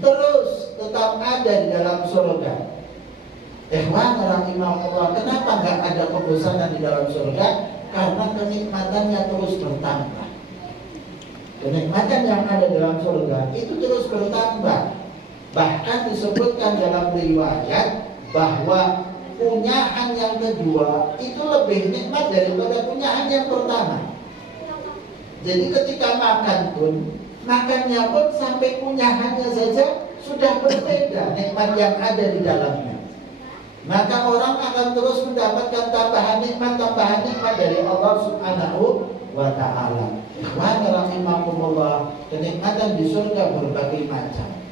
Terus tetap ada di dalam surga. Rahimahullah, kenapa gak ada kebosanan di dalam surga? Karena kenikmatannya terus bertambah. Kenikmatan yang ada dalam surga itu terus bertambah. Bahkan disebutkan dalam riwayat bahwa punyahan yang kedua itu lebih nikmat daripada punyahan yang pertama. Jadi ketika makan pun, makannya pun sampai punyahannya saja sudah berbeda nikmat yang ada di dalamnya. Maka orang akan terus mendapatkan tambahan nikmat dari Allah Subhanahu wa ta'ala. Rahimahumullah, kenikmatan di surga berbagai macam.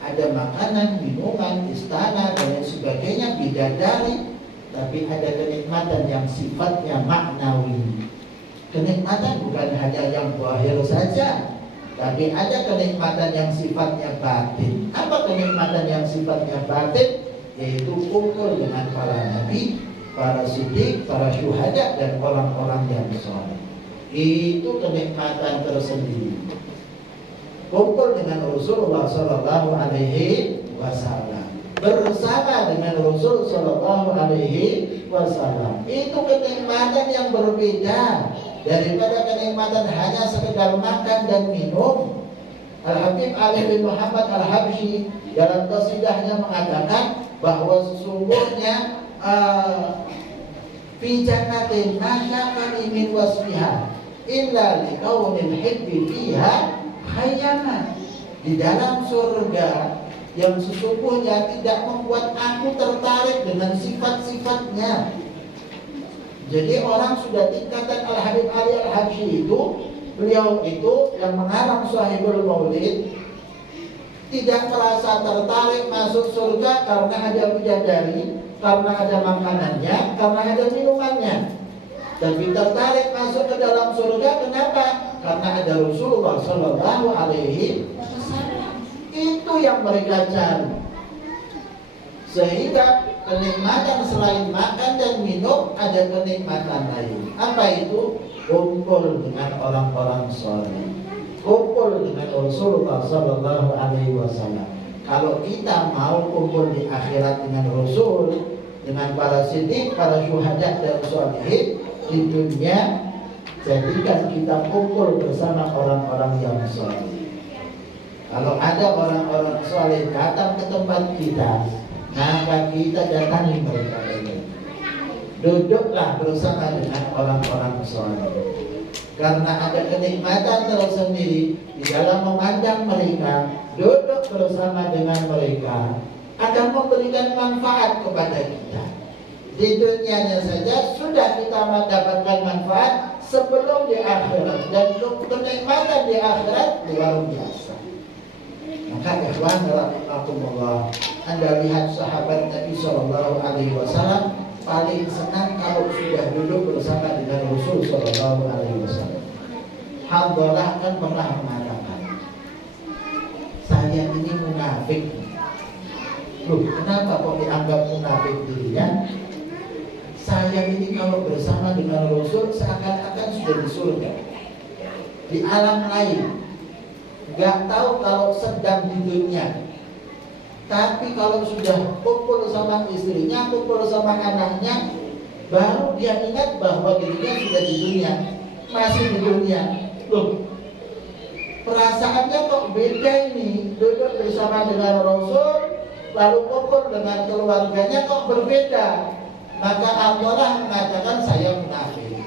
Ada makanan, minuman, istana dan lain sebagainya, bidadari. Tapi ada kenikmatan yang sifatnya maknawi. Kenikmatan bukan hanya yang zahir saja, tapi ada kenikmatan yang sifatnya batin. Apa kenikmatan yang sifatnya batin? Yaitu kumpul dengan para nabi, para siddiq, para syuhada, dan orang-orang yang saleh. Itu kenikmatan tersendiri. Kumpul dengan Rasulullah Sallallahu Alaihi Wasallam, bersama dengan Rasul Sallallahu Alaihi Wasallam. Itu kenikmatan yang berbeda daripada kenikmatan hanya sekedar makan dan minum. Al-Habib Ali bin Muhammad Al-Habsyi dalam qasidahnya mengatakan bahwa sesungguhnya fi jannatin ma syaqani min wasfiha illa liqaunil hibbi fiha khayaman. Di dalam surga yang sesungguhnya tidak membuat aku tertarik dengan sifat-sifatnya. Jadi orang sudah tingkatan Al-Habib Ali Al-Habsyi itu, beliau itu yang mengarang Shahibul Maulid, tidak merasa tertarik masuk surga karena ada bidadari, karena ada makanannya, karena ada minumannya. Tapi tertarik masuk ke dalam surga, kenapa? Karena ada Rasulullah Sallallahu Alaihi Wasallam. Itu yang mereka cari. Sehingga kenikmatan selain makan dan minum, ada kenikmatan lain. Apa itu? Kumpul dengan orang-orang saleh, kumpul dengan Rasulullah Sallallahu Alaihi Wasallam. Kalau kita mau kumpul di akhirat dengan Rasul, dengan para siddiq, para syuhada dan sholihin, di dunia jadikan kita kumpul bersama orang-orang yang saleh. Kalau ada orang-orang saleh datang ke tempat kita, maka kita datangi mereka ini. Duduklah bersama dengan orang-orang saleh. Karena ada kenikmatan tersendiri di dalam memandang mereka, duduk bersama dengan mereka akan memberikan manfaat kepada kita. Di dunianya saja sudah kita mendapatkan manfaat sebelum di akhirat, dan kenikmatan di akhirat luar biasa. Maka ikhwan rahimakumullah, Anda lihat sahabat Nabi Sallallahu Alaihi Wasallam paling senang kalau sudah duduk bersama dengan Rasul Sallallahu Alaihi Wasallam. Hanzalah kan pernah mengatakan, saya ini munafik. Loh, kenapa kok dianggap munafik dirinya? Saya ini kalau bersama dengan Rasul seakan-akan sudah di surga, di alam lain. Gak tahu kalau sedang di dunia. Tapi kalau sudah kumpul sama istrinya, kumpul sama anaknya, baru dia ingat bahwa dirinya sudah di dunia, masih di dunia. Loh, perasaannya kok beda ini. Duduk bersama dengan Rasul, lalu kumpul dengan keluarganya kok berbeda. Maka Allah mengatakan saya munafik.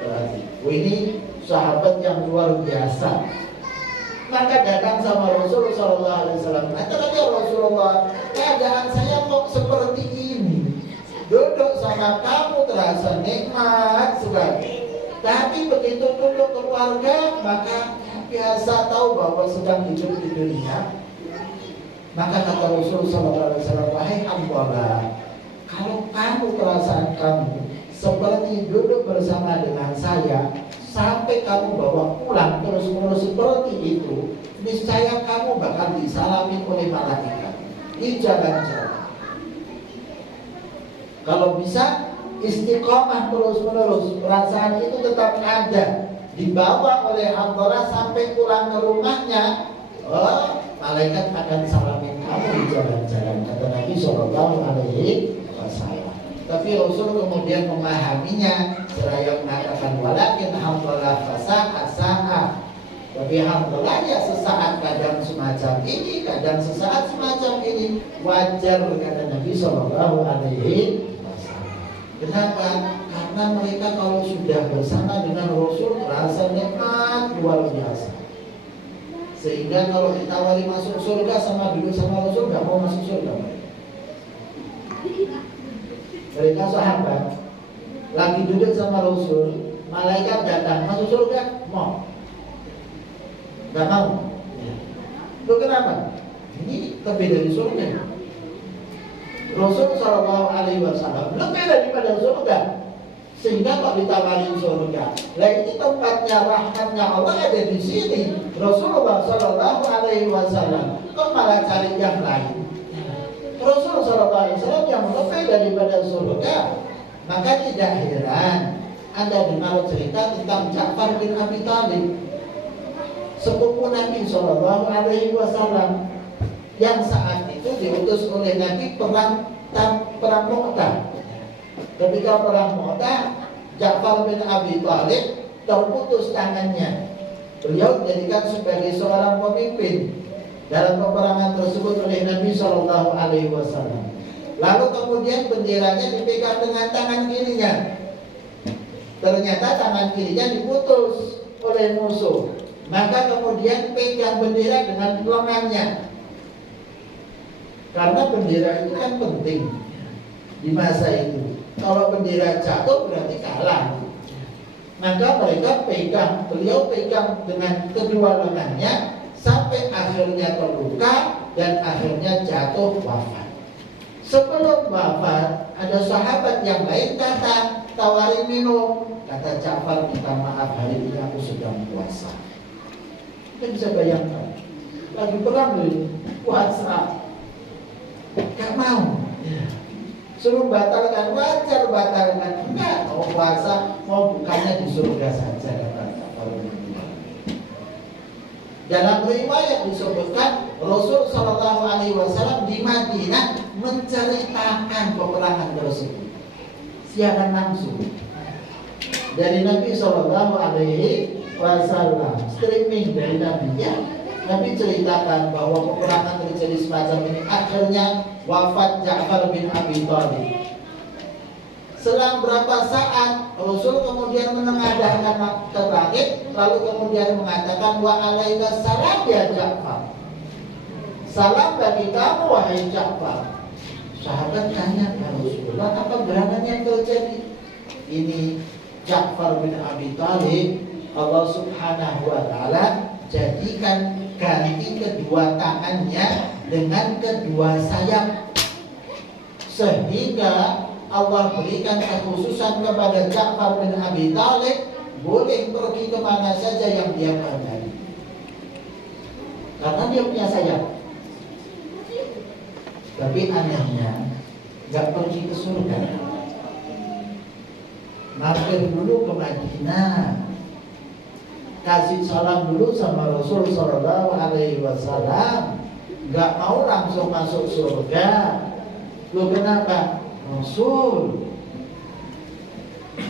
Berarti ini sahabat yang luar biasa. Maka datang sama Rasulullah SAW. Katanya Rasulullah, keadaan saya kok seperti ini. Duduk sama kamu terasa nikmat sekali. Tapi begitu duduk keluarga, maka biasa tahu bahwa sedang hidup di dunia. Maka kata Rasulullah SAW, wahai hamba, kalau kamu perasaan kamu seperti duduk bersama dengan saya, sampai kamu bawa pulang terus-menerus seperti itu, niscaya kamu bakal disalami oleh malaikat di jalan-jalan. Kalau bisa istiqomah terus-menerus, perasaan itu tetap ada, dibawa oleh hamba sampai pulang ke rumahnya, malaikat akan salamin kamu di jalan-jalan, kata Nabi SAW. Tapi Rasul kemudian memahaminya, seraya mengatakan walakin hamdalah fasaha. Tapi hamdalah ya sesaat kadang semacam ini, kadang sesaat semacam ini, wajar kata Nabi SAW. Kenapa? Karena mereka kalau sudah bersama dengan Rasul merasa nikmat luar biasa. Sehingga kalau ditawari masuk surga sama duduk sama Rasul, nggak mau masuk surga. Mereka sahabat lagi duduk sama Rasul, malaikat datang masuk surga, mau? Nggak mau. Itu kenapa? Ini lebih dari surga. Rasul SAW lebih daripada surga, sehingga kok ditawarin surga. Lah ini tempatnya rahmatnya Allah ada di sini. Rasulullah SAW kok malah cari yang lain. Rasulullah SAW yang lebih daripada surga. Maka tidak heran Anda dengar cerita tentang Ja'far bin Abi Thalib, sepupu Nabi SAW, yang saat itu diutus oleh Nabi perang Mu'tah. Ketika perang Mu'tah, Ja'far bin Abi Thalib terputus tangannya. Beliau dijadikan sebagai seorang pemimpin dalam peperangan tersebut oleh Nabi SAW. Lalu kemudian benderanya dipegang dengan tangan kirinya. Ternyata tangan kirinya diputus oleh musuh. Maka kemudian pegang bendera dengan lengannya. Karena bendera itu kan penting di masa itu. Kalau bendera jatuh berarti kalah. Maka mereka pegang, beliau pegang dengan kedua lengannya sampai akhirnya terluka dan akhirnya jatuh wafat. Sebelum wafat, ada sahabat yang lain datang tawari minum. Kata Ja'far, minta maaf hari ini aku sedang puasa. Kita bisa bayangkan, lagi perang ini puasa. Gak mau, suruh batalkan, wajar batalkan. Enggak, mau puasa, mau bukannya di surga saja. Dalam riwayat disebutkan Rasul SAW di Madinah menceritakan peperangan tersebut siaran langsung dari Nabi SAW, streaming dari Nabi ya. Nabi ceritakan bahwa peperangan terjadi semacam ini. Akhirnya wafat Ja'far bin Abi Thalib. Selang berapa saat Rasul kemudian menengadahkan ke langit, lalu kemudian mengatakan wa alaika salam ya Ja'far. Salam bagi kamu wahai Ja'far. Sahabat tanya ya Rasulullah, apa gerangan yang terjadi? Ini Ja'far bin Abi Thalib, Allah Subhanahu wa taala jadikan ganti kedua tangannya dengan kedua sayap, sehingga Allah berikan kekhususan kepada Ja'far bin Abi Thalib, boleh pergi kemana saja yang dia kehendaki karena dia punya sayap. Tapi anehnya gak pergi ke surga, mampir dulu ke Madinah, kasih salam dulu sama Rasul SAW. Gak mau langsung masuk surga. Loh kenapa? Rasul,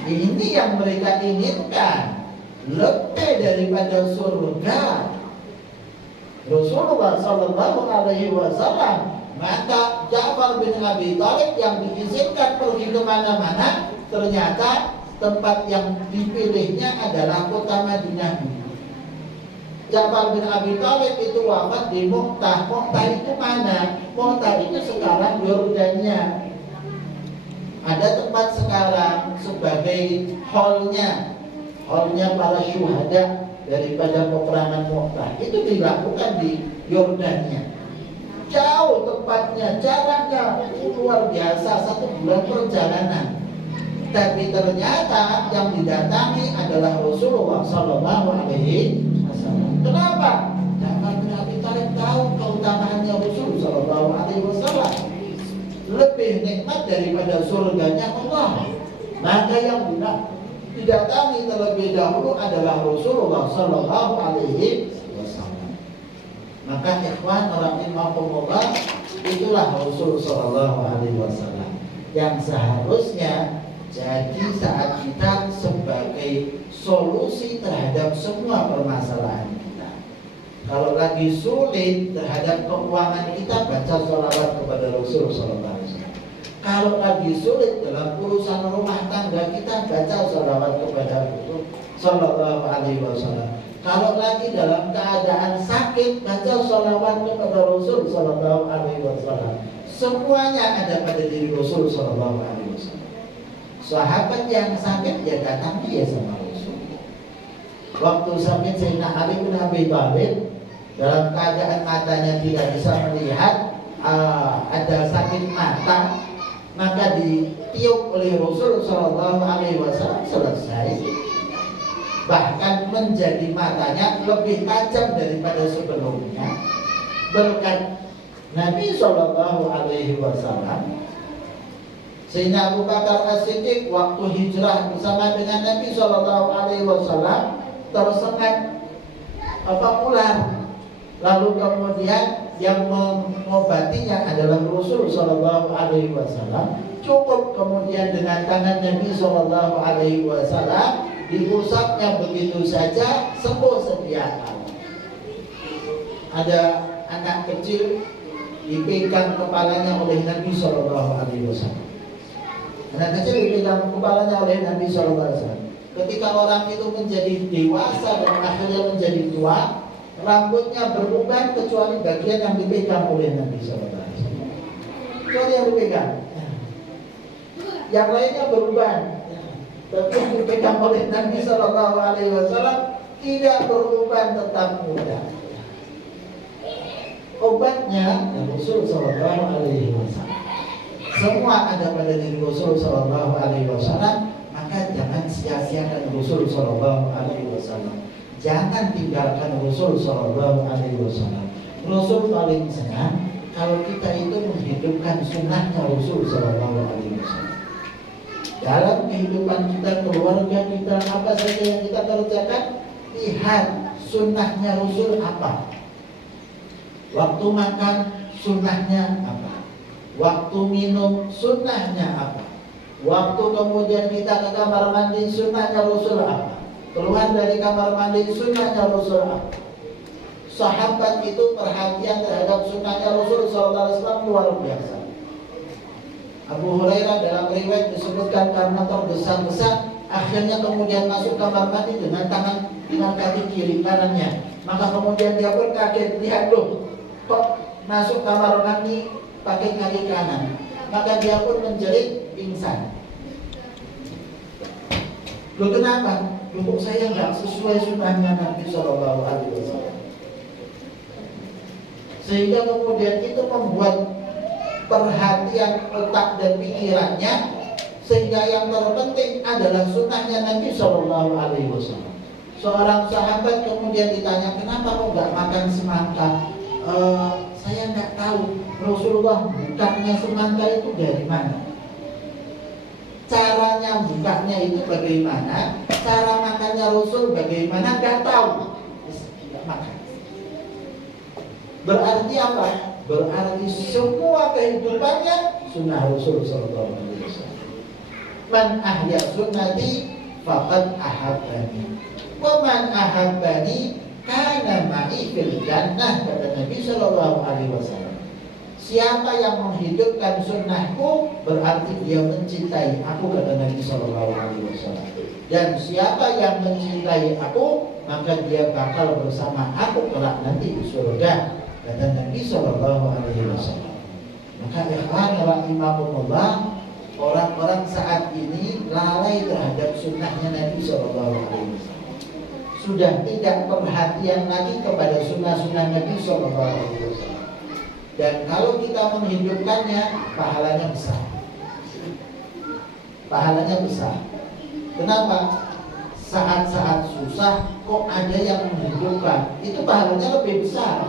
ini yang mereka inginkan lebih daripada surga. Rasulullah SAW. Maka Ja'far bin Abi Thalib yang diizinkan pergi kemana-mana, ternyata tempat yang dipilihnya adalah kota Madinah. Ja'far bin Abi Thalib itu wafat di Mu'tah. Mu'tah itu mana? Mu'tah itu sekarang Yordania. Ada tempat sekarang sebagai hallnya para syuhada daripada peperangan Mu'tah. Itu dilakukan di Yordania. Jauh tempatnya, jaraknya luar biasa, 1 bulan perjalanan. Tapi ternyata yang didatangi adalah Rasulullah Sallallahu Alaihi Wasallam. Kenapa? Ja'far bin Abi Thalib tahu keutamaannya Rasulullah Sallallahu Alaihi Wasallam. Lebih nikmat daripada surganya Allah. Maka yang didatangi terlebih dahulu adalah Rasulullah Sallallahu Alaihi Wasallam. Maka ikhwan rahimakumullah, itulah Rasulullah Sallallahu Alaihi Wasallam yang seharusnya jadi saat kita sebagai solusi terhadap semua permasalahan kita. Kalau lagi sulit terhadap keuangan kita, baca sholawat kepada Rasulullah SAW. Kalau lagi sulit dalam urusan rumah tangga kita, baca sholawat kepada Rasul Sallallahu Alaihi Wasallam. Kalau lagi dalam keadaan sakit, baca sholawat kepada Rasul Sallallahu Alaihi Wasallam. Semuanya ada pada diri Rasul Sallallahu Alaihi Wasallam. Sahabat yang sakit dia datang dia sama Rasul. Waktu sakit Sayyidina Ali bin Abi Thalib dalam keadaan matanya tidak bisa melihat, ada sakit mata, maka ditiup oleh Rasul Sallallahu Alaihi Wasallam, selesai. Bahkan menjadi matanya lebih tajam daripada sebelumnya berkat Nabi Sallallahu Alaihi Wasallam. Sayyidina Abu Bakar As-Siddiq waktu hijrah bersama dengan Nabi Sallallahu Alaihi Wasallam tersengat ular. Lalu kemudian yang mengobatinya adalah Rasul Sallallahu Alaihi Wasallam. Cukup kemudian dengan tangan Nabi Sallallahu Alaihi Wasallam diusapnya begitu saja, sembuh sedia kala. Ada anak kecil dipegang kepalanya oleh Nabi Sallallahu Alaihi Wasallam. Anak kecil dipegang kepalanya oleh Nabi Sallallahu Alaihi Wasallam. Ketika orang itu menjadi dewasa dan akhirnya menjadi tua, rambutnya berubah kecuali bagian yang dipegang oleh Nabi Sallallahu Alaihi Wasallam. Kecuali yang dipegang, yang lainnya berubah. Tapi dipegang oleh Nabi Sallallahu Alaihi Wasallam tidak berubah, tetap muda. Obatnya Rasul Sallallahu Alaihi Wasallam. Semua ada pada diri Rasul Sallallahu Alaihi Wasallam. Maka jangan sia-siakan Rasul Sallallahu Alaihi Wasallam. Jangan tinggalkan Rasul Sallallahu Alaihi Wasallam. Rasul paling senang kalau kita itu menghidupkan sunnahnya Rasul Sallallahu Alaihi Wasallam. Dalam kehidupan kita, keluarga kita, apa saja yang kita kerjakan, lihat sunnahnya Rasul apa. Waktu makan, sunnahnya apa. Waktu minum, sunnahnya apa. Waktu kemudian kita ke kamar mandi, sunnahnya Rasul apa. Keluar dari kamar mandi, sunnahnya Rasul apa. Sahabat itu perhatian terhadap sunnahnya Rasul Sallallahu Alaihi Wasallam luar biasa. Abu Hurairah dalam riwayat disebutkan karena tergesa-gesa, akhirnya kemudian masuk kamar mandi dengan kaki kiri kanannya. Maka kemudian dia pun kaget, lihat loh, kok masuk kamar mandi pakai kaki kanan. Maka dia pun menjerit pingsan. Loh kenapa? Loh kok saya nggak sesuai sunnahnya Nabi Sallallahu Alaihi Wasallam. Sehingga kemudian itu membuat perhatian otak dan pikirannya, sehingga yang terpenting adalah sunnahnya Nabi Sallallahu Alaihi Wasallam. Seorang sahabat kemudian ditanya, kenapa kok nggak makan semangka? Saya nggak tahu Rasulullah bukanya semangka itu dari mana, caranya bukanya itu bagaimana, cara makannya Rasul bagaimana, nggak tahu, nggak makan. Berarti apa? Berarti semua kehidupannya sunnah Rasul Sallallahu Alaihi Wasallam. Man ahya sunnati faqad ahabbani, wa man ahabbani kana ma'i fil jannah, kata Nabi Sallallahu Alaihi Wasallam. Siapa yang menghidupkan sunnahku berarti dia mencintai aku, kata Nabi Sallallahu Alaihi Wasallam. Dan siapa yang mencintai aku, maka dia bakal bersama aku kelak nanti di surga, kata Nabi Shallallahu Alaihi Wasallam. Maka ikhwan rahimakumullah, orang-orang saat ini lalai terhadap sunnahnya Nabi Shallallahu Alaihi Wasallam. Sudah tidak perhatian lagi kepada sunnah-sunnah Nabi Shallallahu Alaihi Wasallam. Dan kalau kita menghidupkannya, pahalanya besar. Pahalanya besar. Kenapa? Saat-saat susah kok ada yang menghidupkan, itu pahalanya lebih besar.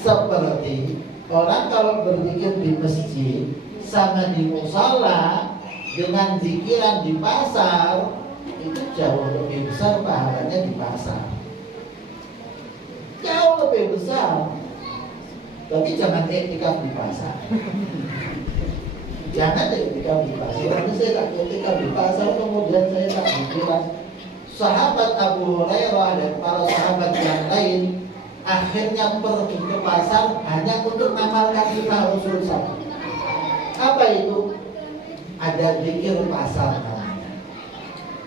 Seperti orang kalau berzikir di masjid sama di musala dengan zikiran di pasar, itu jauh lebih besar pahalanya di pasar. Jauh lebih besar. Tapi jangan etikaf di pasar. Jangan etikaf di pasar. Nanti saya tak etikaf di pasar, kemudian saya tak zikiran. Sahabat Abu Hurairah dan para sahabat yang lain akhirnya pergi ke pasar hanya untuk mengamalkan sunnah Rasul SAW. Apa itu? Ada zikir pasar namanya.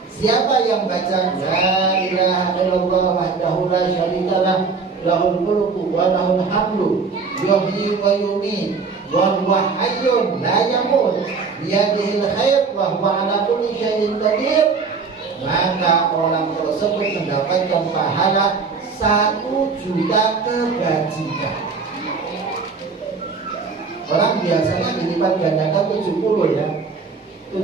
Siapa yang baca La ilaha illallah wahdahu la syarikalah lahul mulku wa lahul hamdu yuhyi wa yumiit wa huwa hayyun la yamut biyadihil khair wa huwa ala kulli syai'in qadir, maka orang tersebut mendapatkan pahala 1 juta kebajikan. Orang biasanya dilipat gandakan 70 ya, 10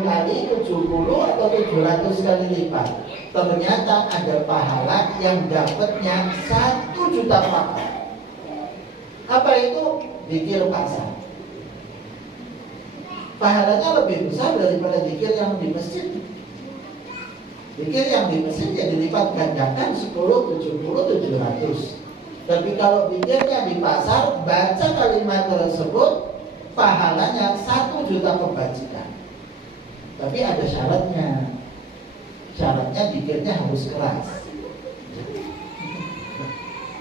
kali 70 atau 700 kali lipat. Ternyata ada pahala yang dapatnya 1 juta pahala. Apa itu? Zikir pasar. Pahalanya lebih besar daripada zikir yang di masjid. Zikir yang di masjid ya dilipat gandakan 10, 70, 700. Tapi kalau zikirnya di pasar, baca kalimat tersebut, pahalanya 1 juta kebajikan. Tapi ada syaratnya. Syaratnya zikirnya harus keras.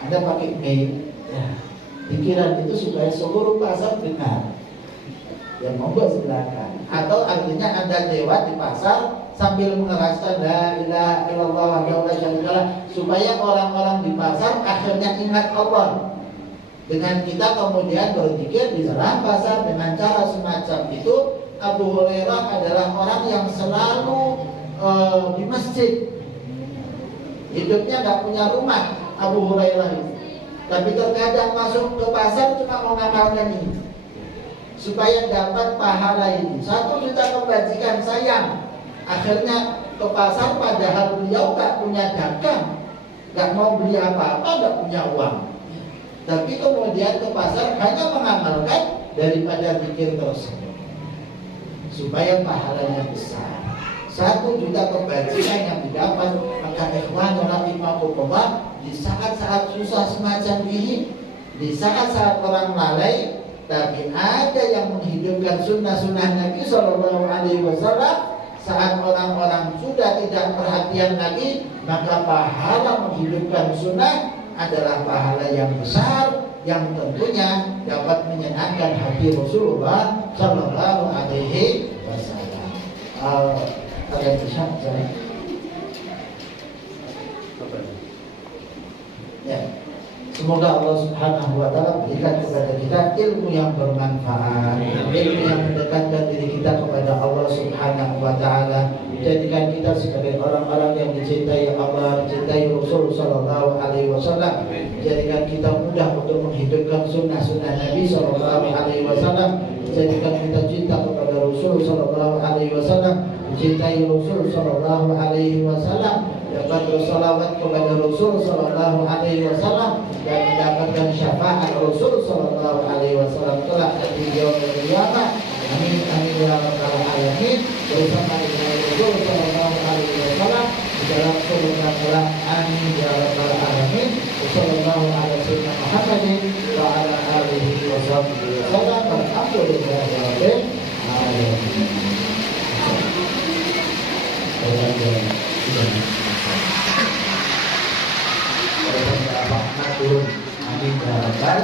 Anda pakai mail, ya, pikiran itu supaya seluruh pasar dengar. Ya monggo silakan. Atau artinya Anda lewat di pasar sambil mengeraskan La ilaha illallah wahdahu la syarikalah, supaya orang-orang di pasar akhirnya ingat Allah. Dengan kita kemudian berzikir di dalam pasar dengan cara semacam itu, Abu Hurairah adalah orang yang selalu di masjid. Hidupnya nggak punya rumah Abu Hurairah itu. Tapi terkadang masuk ke pasar cuma mau ngamalkan ini, supaya dapat pahala ini 1 juta kebajikan. Sayang, akhirnya ke pasar padahal beliau nggak punya dagang, nggak mau beli apa-apa, nggak punya uang. Tapi kemudian ke pasar hanya mengamalkan daripada zikir tersebut, supaya pahalanya besar. 1 juta kebajikan yang didapat. Maka ikhwan rahimakumullah, di saat-saat susah semacam ini, di saat-saat orang lalai, tapi ada yang menghidupkan sunnah-sunnah Nabi Shallallahu Alaihi Wasallam. Saat orang-orang sudah tidak perhatian lagi, maka pahala menghidupkan sunnah adalah pahala yang besar, yang tentunya dapat menyenangkan hati Rasulullah Shallallahu Alaihi Wasallam. Ada pesan saya. Ya. Semoga Allah Subhanahu wa Ta'ala berikan kepada kita ilmu yang bermanfaat, ilmu yang mendekatkan diri kita kepada Allah Subhanahu wa Ta'ala. Jadikan kita sebagai orang-orang yang dicintai Allah, dicintai Rasul Sallallahu Alaihi Wasallam. Jadikan kita mudah untuk menghidupkan sunnah-sunnah Nabi Sallallahu Alaihi Wasallam. Jadikan kita cinta kepada Rasul Sallallahu Alaihi Wasallam, mencintai Rasul Sallallahu Alaihi Wasallam, dapat bersalawat kepada Rasul Sallallahu Alaihi Wasallam, dan mendapatkan syafaat Rasul Sallallahu Alaihi Wasallam kelak di yaumul qiyamah. Amin amin ya rabbal alamin. Bersama dengan Rasul Sallallahu Alaihi Wasallam di dalam surga kelak. Amin ya rabbal alamin. Sallallahu alaihi wasallam Muhammadin wa ala alihi wa sahbihi wasallam. Alhamdulillahi rabbil alamin. Amin ya rabbal